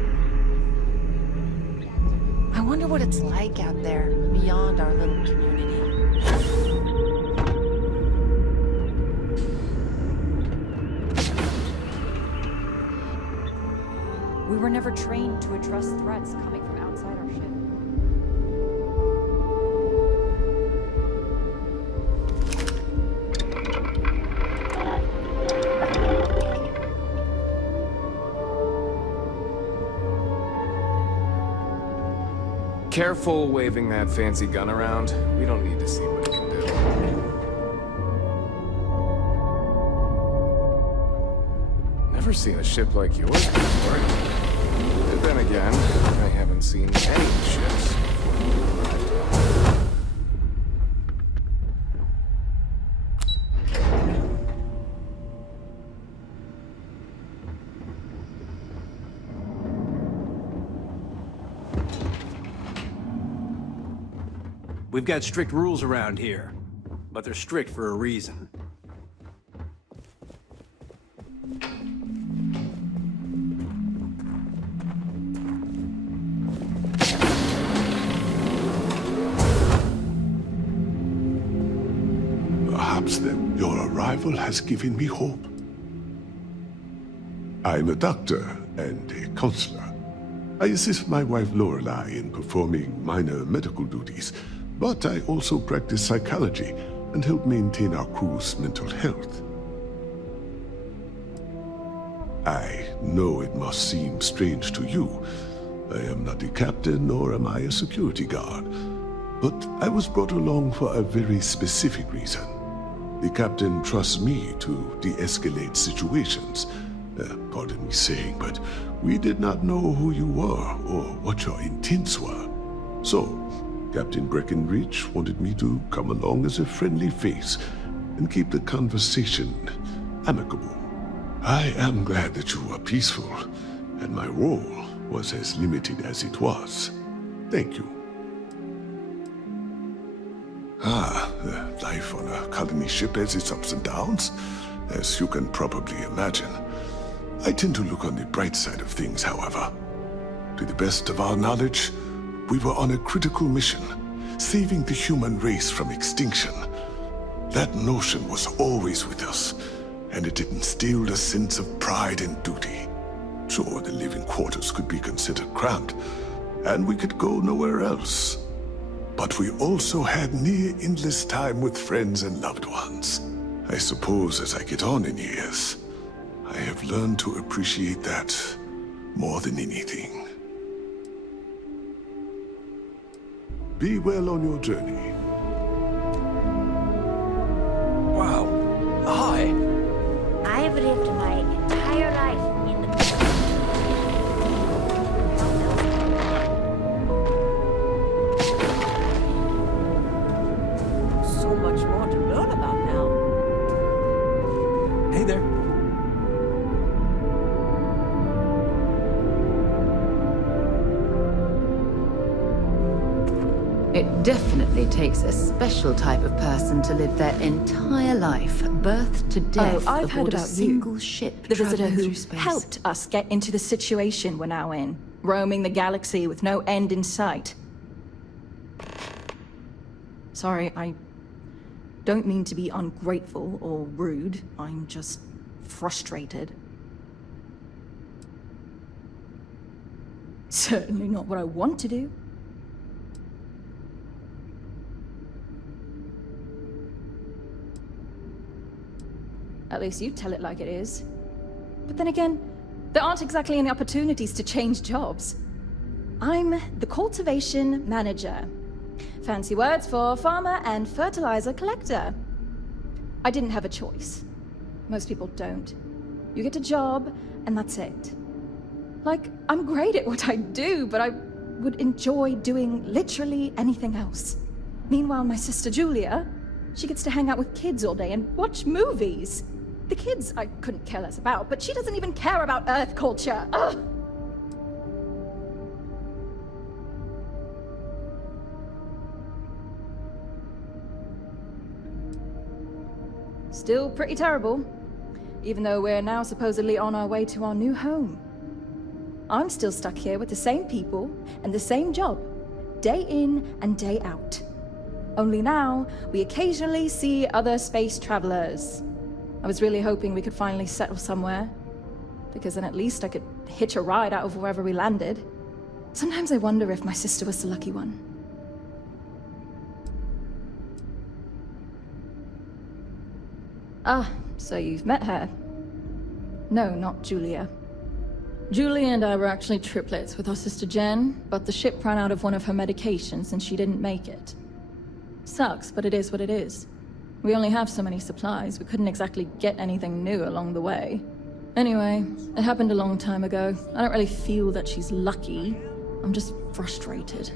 I wonder what it's like out there, beyond our little community. We were never trained to address threats coming from outside our ship. Careful waving that fancy gun around. We don't need to see what it can do. Never seen a ship like yours before. But then again, I haven't seen any ships before you arrived. We've got strict rules around here, but they're strict for a reason. Perhaps then your arrival has given me hope. I'm a doctor and a counselor. I assist my wife Lorelei in performing minor medical duties, but I also practice psychology and help maintain our crew's mental health. I know it must seem strange to you. I am not a captain, nor am I a security guard. But I was brought along for a very specific reason. The captain trusts me to de-escalate situations. Pardon me saying, but we did not know who you were or what your intents were. So, Captain Breckenridge wanted me to come along as a friendly face and keep the conversation amicable. I am glad that you were peaceful, and my role was as limited as it was. Thank you. Life on a colony ship has its ups and downs, as you can probably imagine. I tend to look on the bright side of things, however. To the best of our knowledge, we were on a critical mission, saving the human race from extinction. That notion was always with us, and it instilled a sense of pride and duty. Sure, the living quarters could be considered cramped, and we could go nowhere else. But we also had near-endless time with friends and loved ones. I suppose as I get on in years, I have learned to appreciate that more than anything. Be well on your journey. Wow. Hi. I've lived my entire life in the... So much more to learn about now. Hey there. It definitely takes a special type of person to live their entire life, birth to death, I've heard aboard a about single you. ship, The visitor traveling who through space. helped us get into the situation we're now in, roaming the galaxy with no end in sight. Sorry, I don't mean to be ungrateful or rude. I'm just frustrated. Certainly not what I want to do. At least you tell it like it is. But then again, there aren't exactly any opportunities to change jobs. I'm the cultivation manager. Fancy words for farmer and fertilizer collector. I didn't have a choice. Most people don't. You get a job, and that's it. Like, I'm great at what I do, but I would enjoy doing literally anything else. Meanwhile, my sister Julia, she gets to hang out with kids all day and watch movies. The kids I couldn't care less about, but she doesn't even care about Earth culture. Ugh! Still pretty terrible, even though we're now supposedly on our way to our new home. I'm still stuck here with the same people and the same job, day in and day out. Only now, we occasionally see other space travelers. I was really hoping we could finally settle somewhere, because then at least I could hitch a ride out of wherever we landed. Sometimes I wonder if my sister was the lucky one. Ah, so you've met her. No, not Julia. Julia and I were actually triplets with our sister Jen, but the ship ran out of one of her medications and she didn't make it. Sucks, but it is what it is. We only have so many supplies, we couldn't exactly get anything new along the way. Anyway, it happened a long time ago. I don't really feel that she's lucky. I'm just frustrated.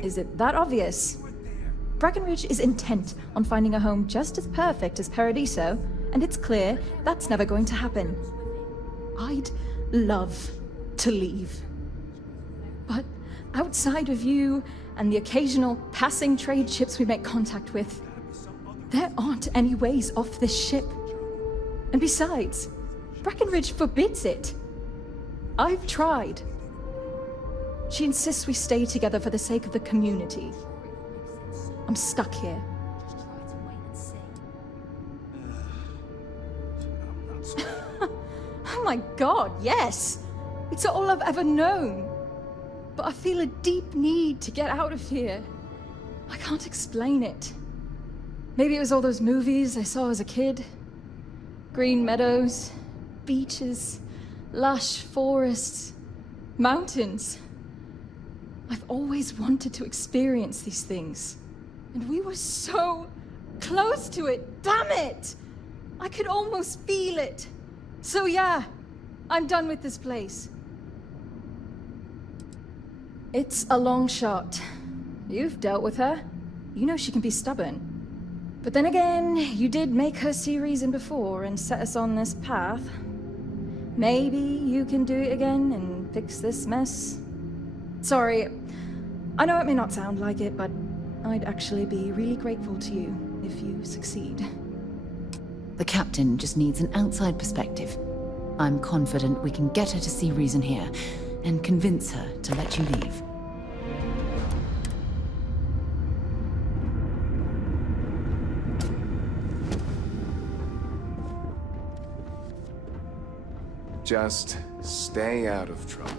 Is it that obvious? Breckenridge is intent on finding a home just as perfect as Paradiso, and it's clear that's never going to happen. I'd love to leave. But outside of you and the occasional passing trade ships we make contact with, there aren't any ways off this ship. And besides, Breckenridge forbids it. I've tried. She insists we stay together for the sake of the community. I'm stuck here. Oh my god, yes! It's all I've ever known. But I feel a deep need to get out of here. I can't explain it. Maybe it was all those movies I saw as a kid. Green meadows, beaches, lush forests, mountains. I've always wanted to experience these things. And we were so close to it, damn it! I could almost feel it. So yeah, I'm done with this place. It's a long shot. You've dealt with her. You know she can be stubborn. But then again, you did make her see reason before and set us on this path. Maybe you can do it again and fix this mess. Sorry, I know it may not sound like it, but I'd actually be really grateful to you if you succeed. The captain just needs an outside perspective. I'm confident we can get her to see reason here and convince her to let you leave. Just stay out of trouble.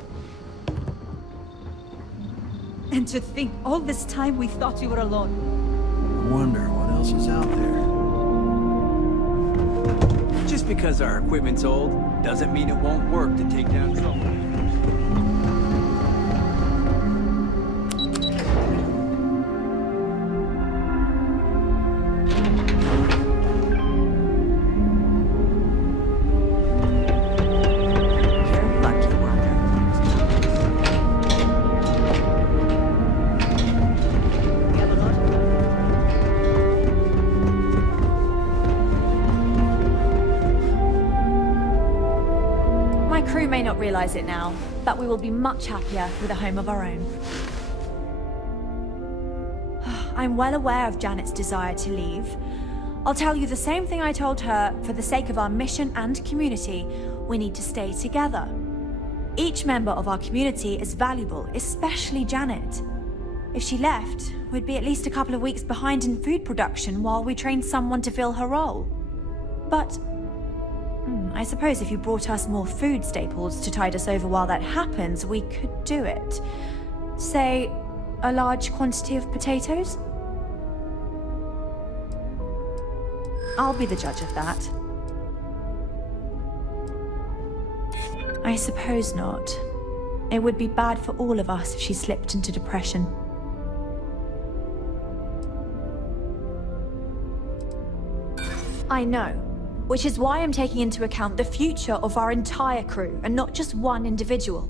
And to think all this time we thought you were alone. I wonder what else is out there. Just because our equipment's old doesn't mean it won't work to take down trouble. Realize it now, but we will be much happier with a home of our own. I'm well aware of Janet's desire to leave. I'll tell you the same thing I told her. For the sake of our mission and community, we need to stay together. Each member of our community is valuable, especially Janet. If she left, we'd be at least a couple of weeks behind in food production while we train someone to fill her role. But I suppose if you brought us more food staples to tide us over while that happens, we could do it. Say, a large quantity of potatoes? I'll be the judge of that. I suppose not. It would be bad for all of us if she slipped into depression. I know, which is why I'm taking into account the future of our entire crew, and not just one individual.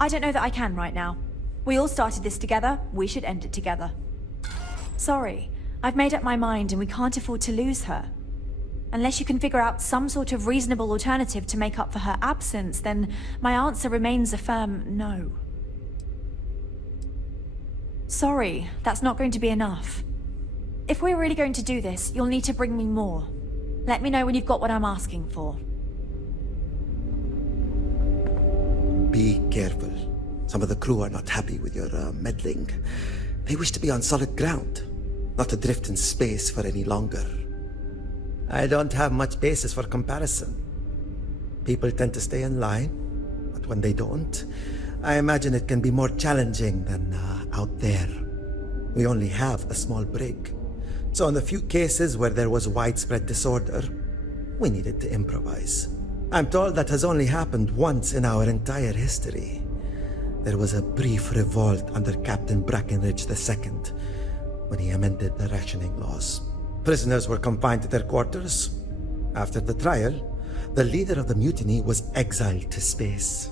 I don't know that I can right now. We all started this together, we should end it together. Sorry, I've made up my mind and we can't afford to lose her. Unless you can figure out some sort of reasonable alternative to make up for her absence, then my answer remains a firm no. Sorry, that's not going to be enough. If we're really going to do this, you'll need to bring me more. Let me know when you've got what I'm asking for. Be careful. Some of the crew are not happy with your meddling. They wish to be on solid ground, not adrift in space for any longer. I don't have much basis for comparison. People tend to stay in line, but when they don't, I imagine it can be more challenging than out there. We only have a small brig, so in the few cases where there was widespread disorder, we needed to improvise. I'm told that has only happened once in our entire history. There was a brief revolt under Captain Breckenridge II when he amended the rationing laws. Prisoners were confined to their quarters. After the trial, the leader of the mutiny was exiled to space.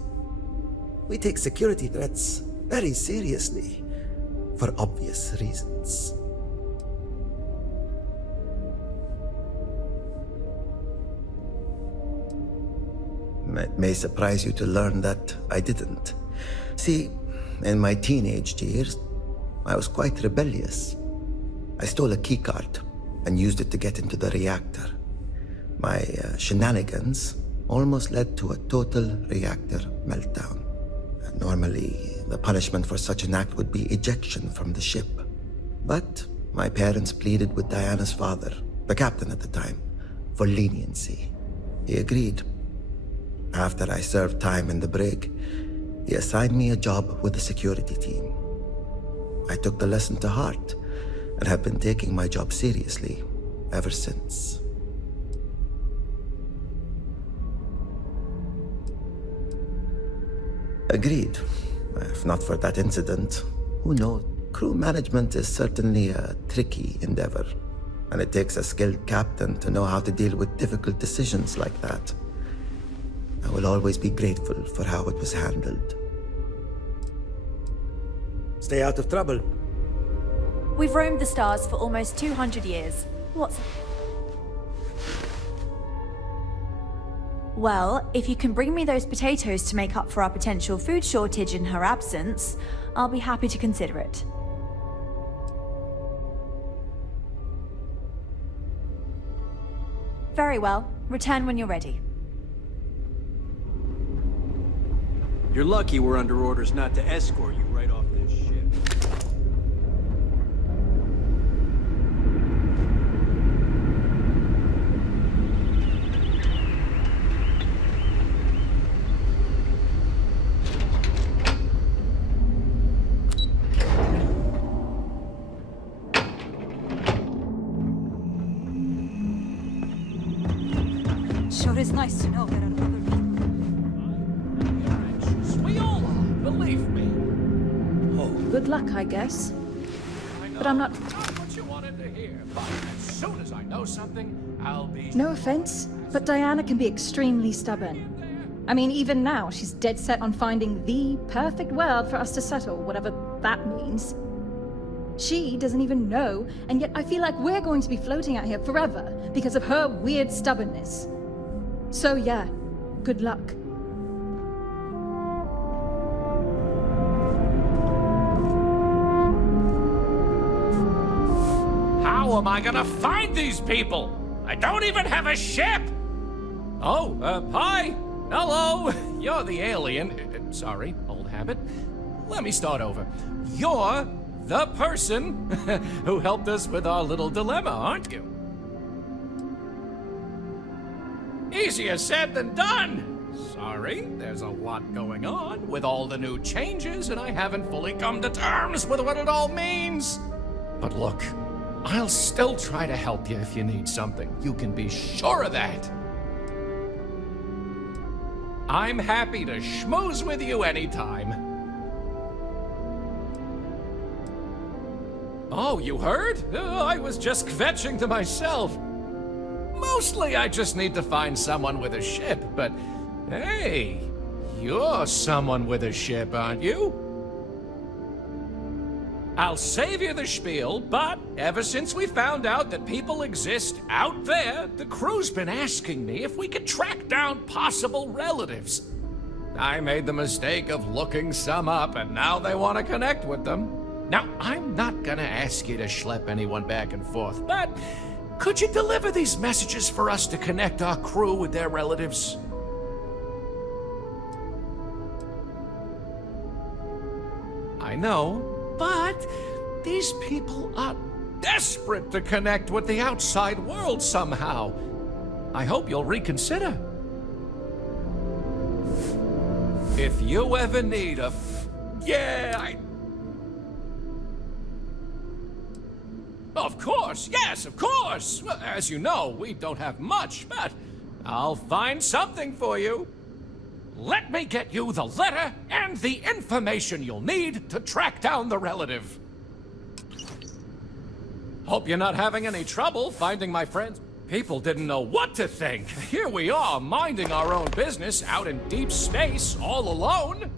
We take security threats very seriously, for obvious reasons. It may surprise you to learn that I didn't. See, in my teenage years, I was quite rebellious. I stole a keycard and used it to get into the reactor. My shenanigans almost led to a total reactor meltdown. Normally, the punishment for such an act would be ejection from the ship. But my parents pleaded with Diana's father, the captain at the time, for leniency. He agreed. After I served time in the brig, he assigned me a job with the security team. I took the lesson to heart and have been taking my job seriously ever since. Agreed. If not for that incident, who knows? Crew management is certainly a tricky endeavor, and it takes a skilled captain to know how to deal with difficult decisions like that. I will always be grateful for how it was handled. Stay out of trouble. We've roamed the stars for almost 200 years. What's... Well, if you can bring me those potatoes to make up for our potential food shortage in her absence, I'll be happy to consider it. Very well. Return when you're ready. You're lucky we're under orders not to escort you right off this ship. Sure is nice to know there are other people. We all are, believe me. Oh, good luck, I guess. But I'm not... Not what you wanted to hear, but as soon as I know something, I'll be... No offense, but Diana can be extremely stubborn. I mean, even now, she's dead set on finding the perfect world for us to settle, whatever that means. She doesn't even know, and yet I feel like we're going to be floating out here forever because of her weird stubbornness. So yeah, good luck. How am I gonna find these people? I don't even have a ship! Oh, hi! Hello! You're the alien. Sorry, old habit. Let me start over. You're the person who helped us with our little dilemma, aren't you? Easier said than done. Sorry, there's a lot going on with all the new changes, and I haven't fully come to terms with what it all means. But look, I'll still try to help you if you need something. You can be sure of that. I'm happy to schmooze with you anytime. Oh, you heard? I was just kvetching to myself. Mostly I just need to find someone with a ship, but hey, you're someone with a ship, aren't you? I'll save you the spiel, but ever since we found out that people exist out there, the crew's been asking me if we could track down possible relatives. I made the mistake of looking some up, and now they want to connect with them. Now, I'm not gonna ask you to schlep anyone back and forth, but could you deliver these messages for us to connect our crew with their relatives? I know, but these people are desperate to connect with the outside world somehow. I hope you'll reconsider. If you ever need a Of course, yes, of course! Well, as you know, we don't have much, but I'll find something for you. Let me get you the letter and the information you'll need to track down the relative. Hope you're not having any trouble finding my friends. People didn't know what to think. Here we are, minding our own business out in deep space, all alone.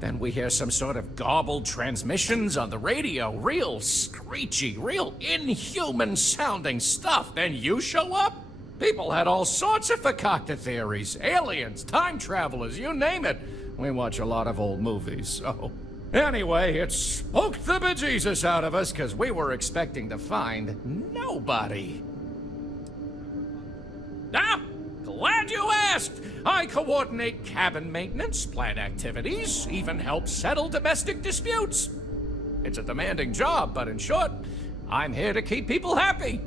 Then we hear some sort of garbled transmissions on the radio. Real screechy, real inhuman sounding stuff. Then you show up? People had all sorts of fakakta theories. Aliens, time travelers, you name it. We watch a lot of old movies, so... Anyway, it spooked the bejesus out of us, because we were expecting to find nobody. Ah, glad you asked! I coordinate cabin maintenance, plan activities, even help settle domestic disputes. It's a demanding job, but in short, I'm here to keep people happy.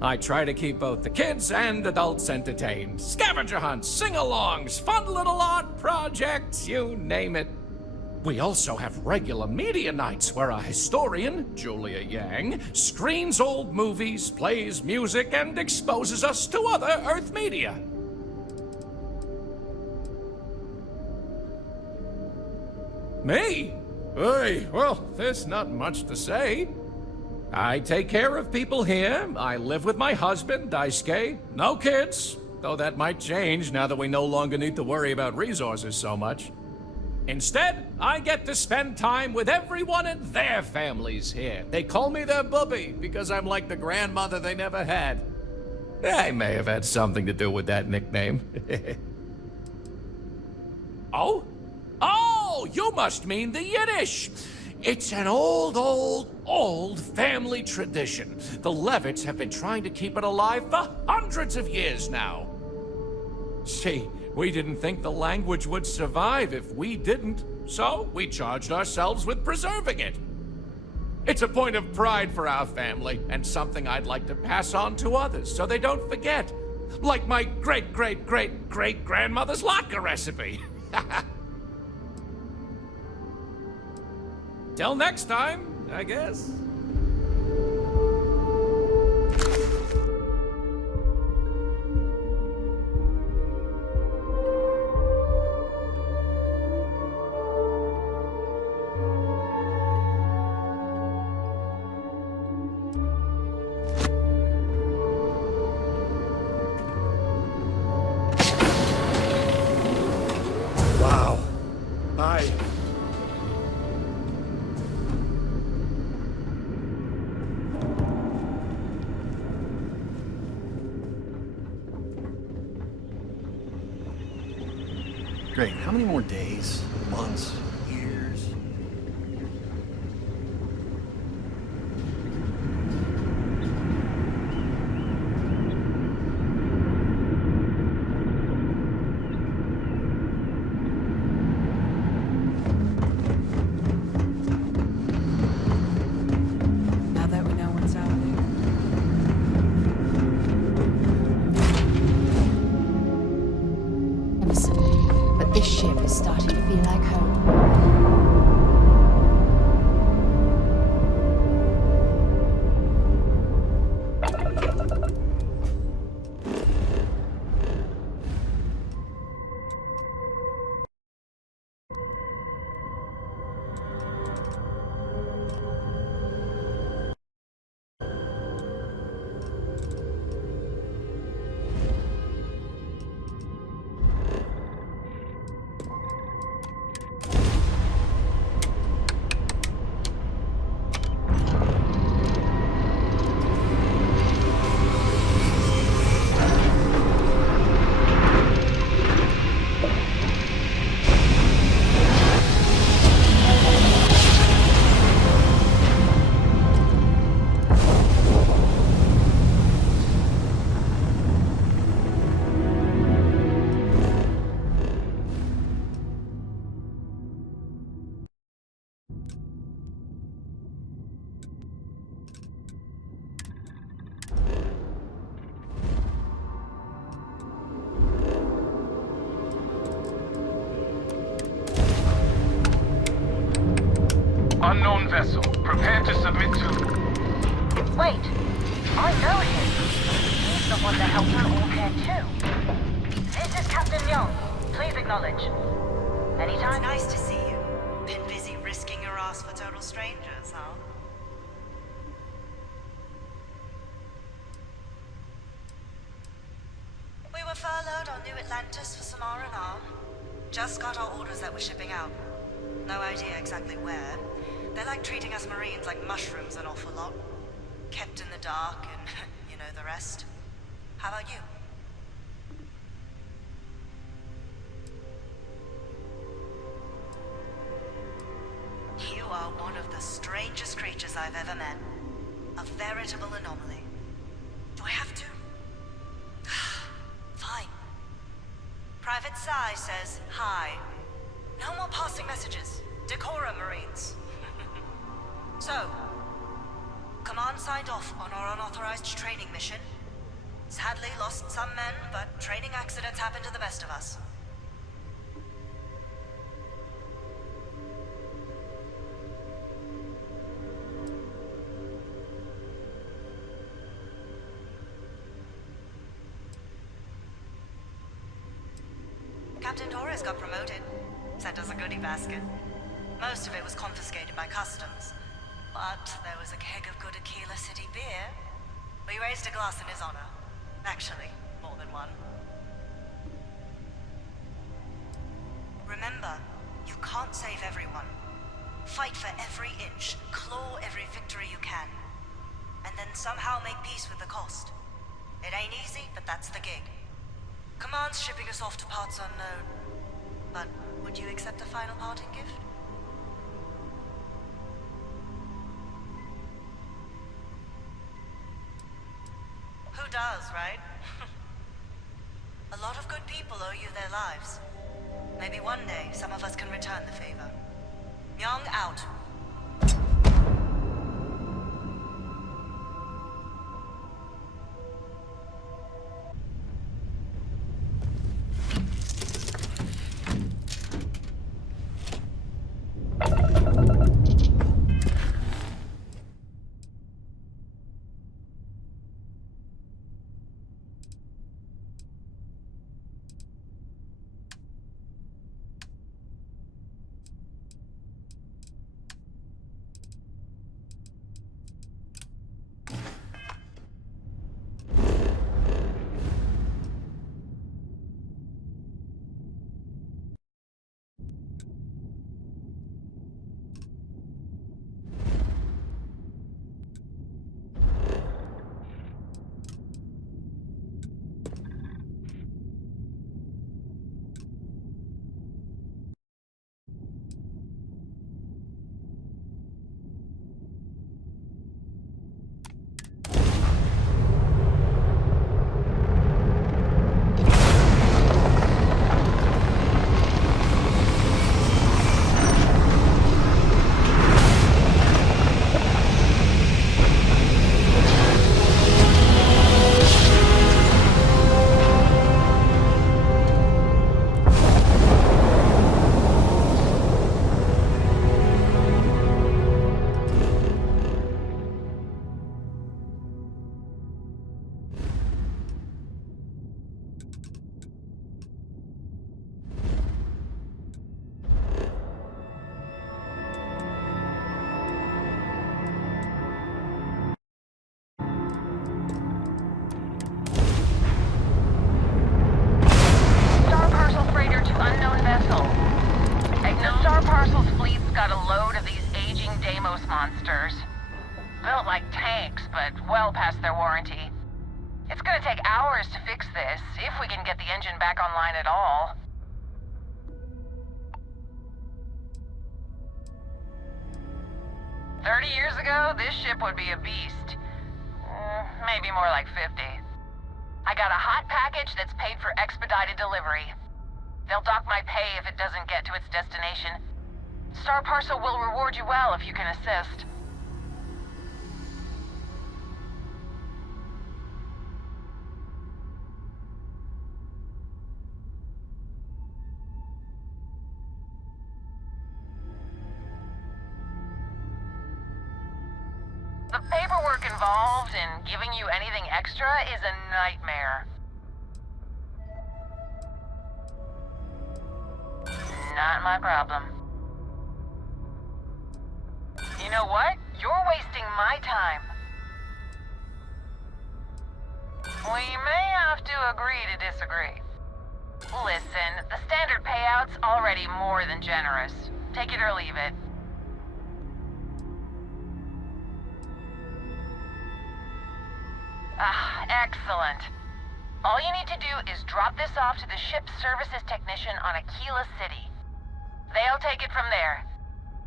I try to keep both the kids and adults entertained. Scavenger hunts, sing-alongs, fun little art projects, you name it. We also have regular media nights where a historian, Julia Yang, screens old movies, plays music, and exposes us to other Earth media. Me? Hey, well, there's not much to say. I take care of people here. I live with my husband, Daisuke. No kids, though that might change now that we no longer need to worry about resources so much. Instead, I get to spend time with everyone and their families here. They call me their bubby because I'm like the grandmother they never had. I may have had something to do with that nickname. Oh? Oh, you must mean the Yiddish. It's an old family tradition. The Levitts have been trying to keep it alive for hundreds of years now. See, we didn't think the language would survive if we didn't, so we charged ourselves with preserving it. It's a point of pride for our family, and something I'd like to pass on to others so they don't forget. Like my great-great-great-great-grandmother's latke recipe. Till next time, I guess. Wow. Hi. Great. How many more days, months, years? Now that we know what's out there. But this ship is starting to feel like home. Unknown vessel. Prepare to submit to... Wait. I know him. He's the one that helped on All Care 2. This is Captain Young. Please acknowledge. Anytime. It's nice to see you. Been busy risking your ass for total strangers, huh? We were furloughed on New Atlantis for some R&R. Just got our orders that we're shipping out. No idea exactly where. They're like treating us Marines like mushrooms an awful lot. Kept in the dark and you know the rest. How about you? You are one of the strangest creatures I've ever met. A veritable anomaly. Do I have to? Fine. Private Sai says hi. No more passing messages. Decorum, Marines. So, Command signed off on our unauthorized training mission. Sadly lost some men, but training accidents happen to the best of us. Captain Torres got promoted. Sent us a goodie basket. Most of it was confiscated by customs. But there was a keg of good Aquila City beer. We raised a glass in his honor. Actually, more than one. Remember, you can't save everyone. Fight for every inch, claw every victory you can. And then somehow make peace with the cost. It ain't easy, but that's the gig. Command's shipping us off to parts unknown. But would you accept a final parting gift? Who does, right? A lot of good people owe you their lives. Maybe one day, some of us can return the favor. Young out. It's gonna take hours to fix this, if we can get the engine back online at all. "30 years ago, this ship would be a beast. Maybe more like 50. I got a hot package that's paid for expedited delivery. They'll dock my pay if it doesn't get to its destination. Star Parcel will reward you well if you can assist." The paperwork involved in giving you anything extra is a nightmare. Not my problem. You know what? You're wasting my time. We may have to agree to disagree. Listen, the standard payout's already more than generous. Take it or leave it. Ah, excellent. All you need to do is drop this off to the ship's services technician on Aquila City. They'll take it from there.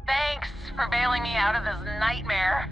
Thanks for bailing me out of this nightmare.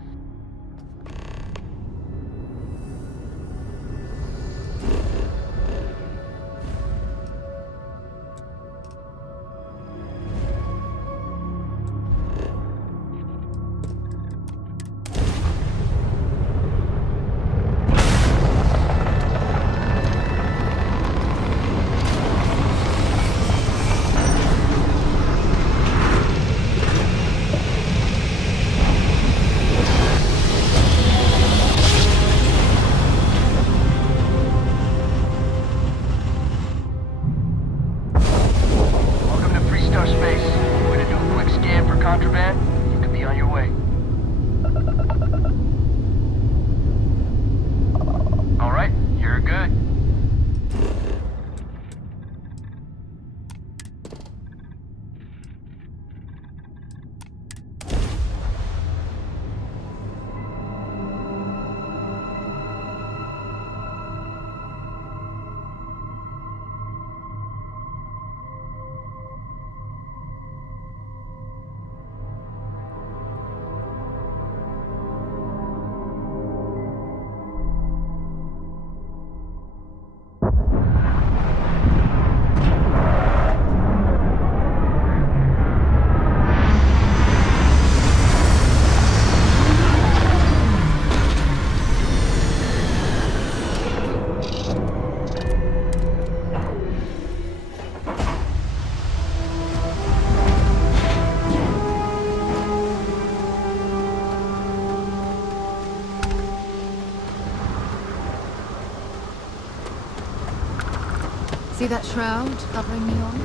See that shroud covering me on?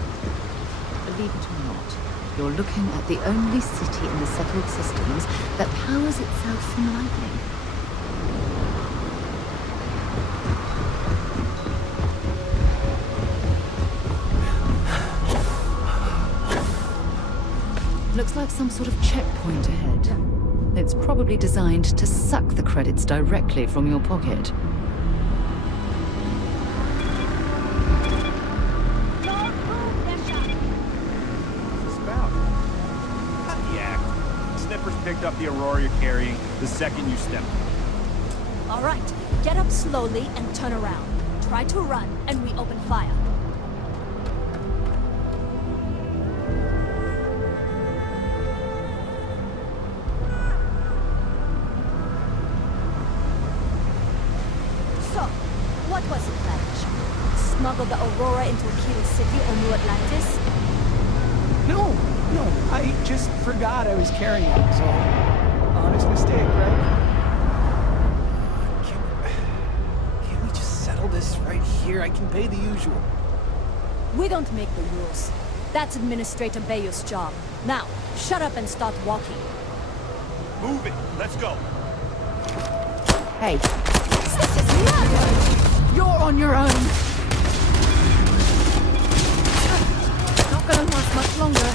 Believe it or not, you're looking at the only city in the settled systems that powers itself from lightning. Looks like some sort of checkpoint ahead. It's probably designed to suck the credits directly from your pocket. Picked up the Aurora you're carrying the second you step. All right, get up slowly and turn around. Try to run, and we open fire. So, what was the pledge? Smuggle the Aurora into Aquila City or New Atlantis? No, I just forgot I was carrying it, so honest mistake, right? Can't we just settle this right here? I can pay the usual. We don't make the rules. That's Administrator Bayou's job. Now, shut up and start walking. Move it. Let's go. Hey. This is murder! You're on your own. Not gonna last much longer.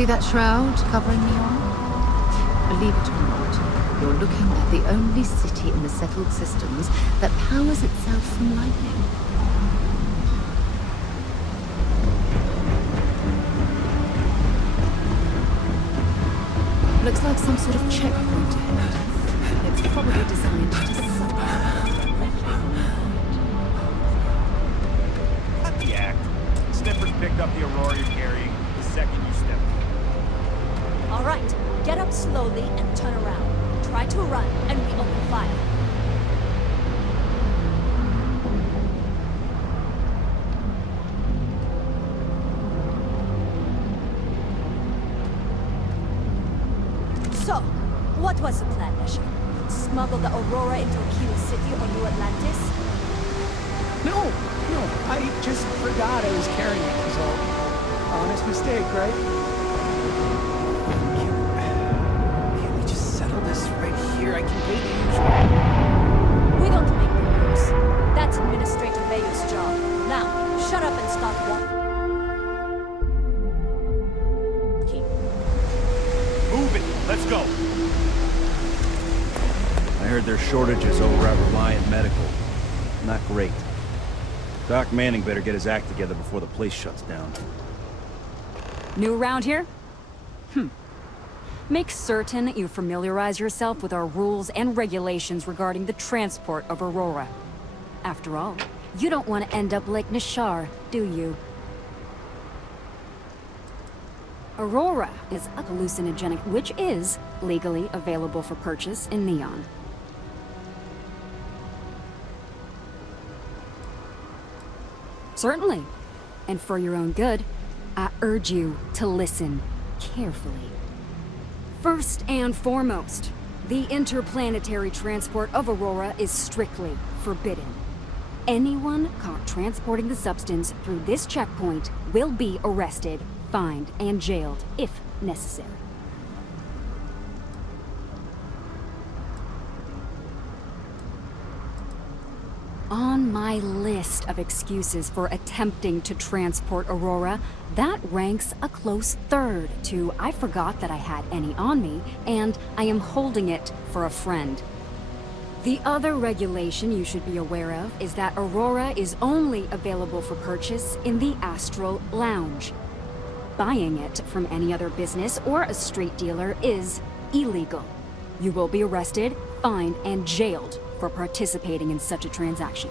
See that shroud covering Neon? Believe it or not, you're looking at the only city in the settled systems that powers itself from lightning. Looks like some sort of checkpoint ahead. It's probably designed to suck. Cut the act. Snippers picked up the Aurora you're carrying the second you step. All right, get up slowly and turn around. Try to run, and we open fire. So, what was the plan, Nesha? Smuggle the Aurora into Keel City or New Atlantis? No, I just forgot I was carrying it, was all. Honest mistake, right? Can't we just settle this right here? I can pay the usual. We don't make the rules. That's Administrator Mayor's job. Now, shut up and start walking. Move it. Let's go. I heard there's shortages over at Reliant Medical. Not great. Doc Manning better get his act together before the place shuts down. New around here? Make certain you familiarize yourself with our rules and regulations regarding the transport of Aurora. After all, you don't want to end up like Nishar, do you? Aurora is a hallucinogenic which is legally available for purchase in Neon. Certainly. And for your own good, I urge you to listen carefully. First and foremost, the interplanetary transport of Aurora is strictly forbidden. Anyone caught transporting the substance through this checkpoint will be arrested, fined, and jailed if necessary. On my list of excuses for attempting to transport Aurora, that ranks a close third to I forgot that I had any on me, and I am holding it for a friend. The other regulation you should be aware of is that Aurora is only available for purchase in the Astral Lounge. Buying it from any other business or a street dealer is illegal. You will be arrested, fined, and jailed for participating in such a transaction.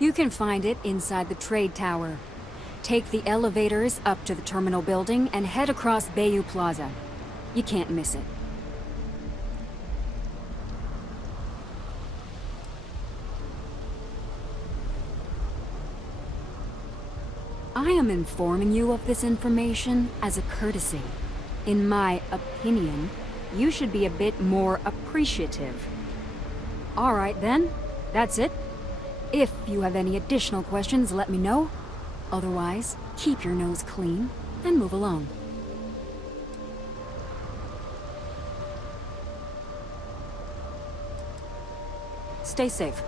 You can find it inside the trade tower. Take the elevators up to the terminal building and head across Bayou Plaza. You can't miss it. I am informing you of this information as a courtesy. In my opinion, you should be a bit more appreciative. All right then, that's it. If you have any additional questions, let me know. Otherwise, keep your nose clean and move along. Stay safe.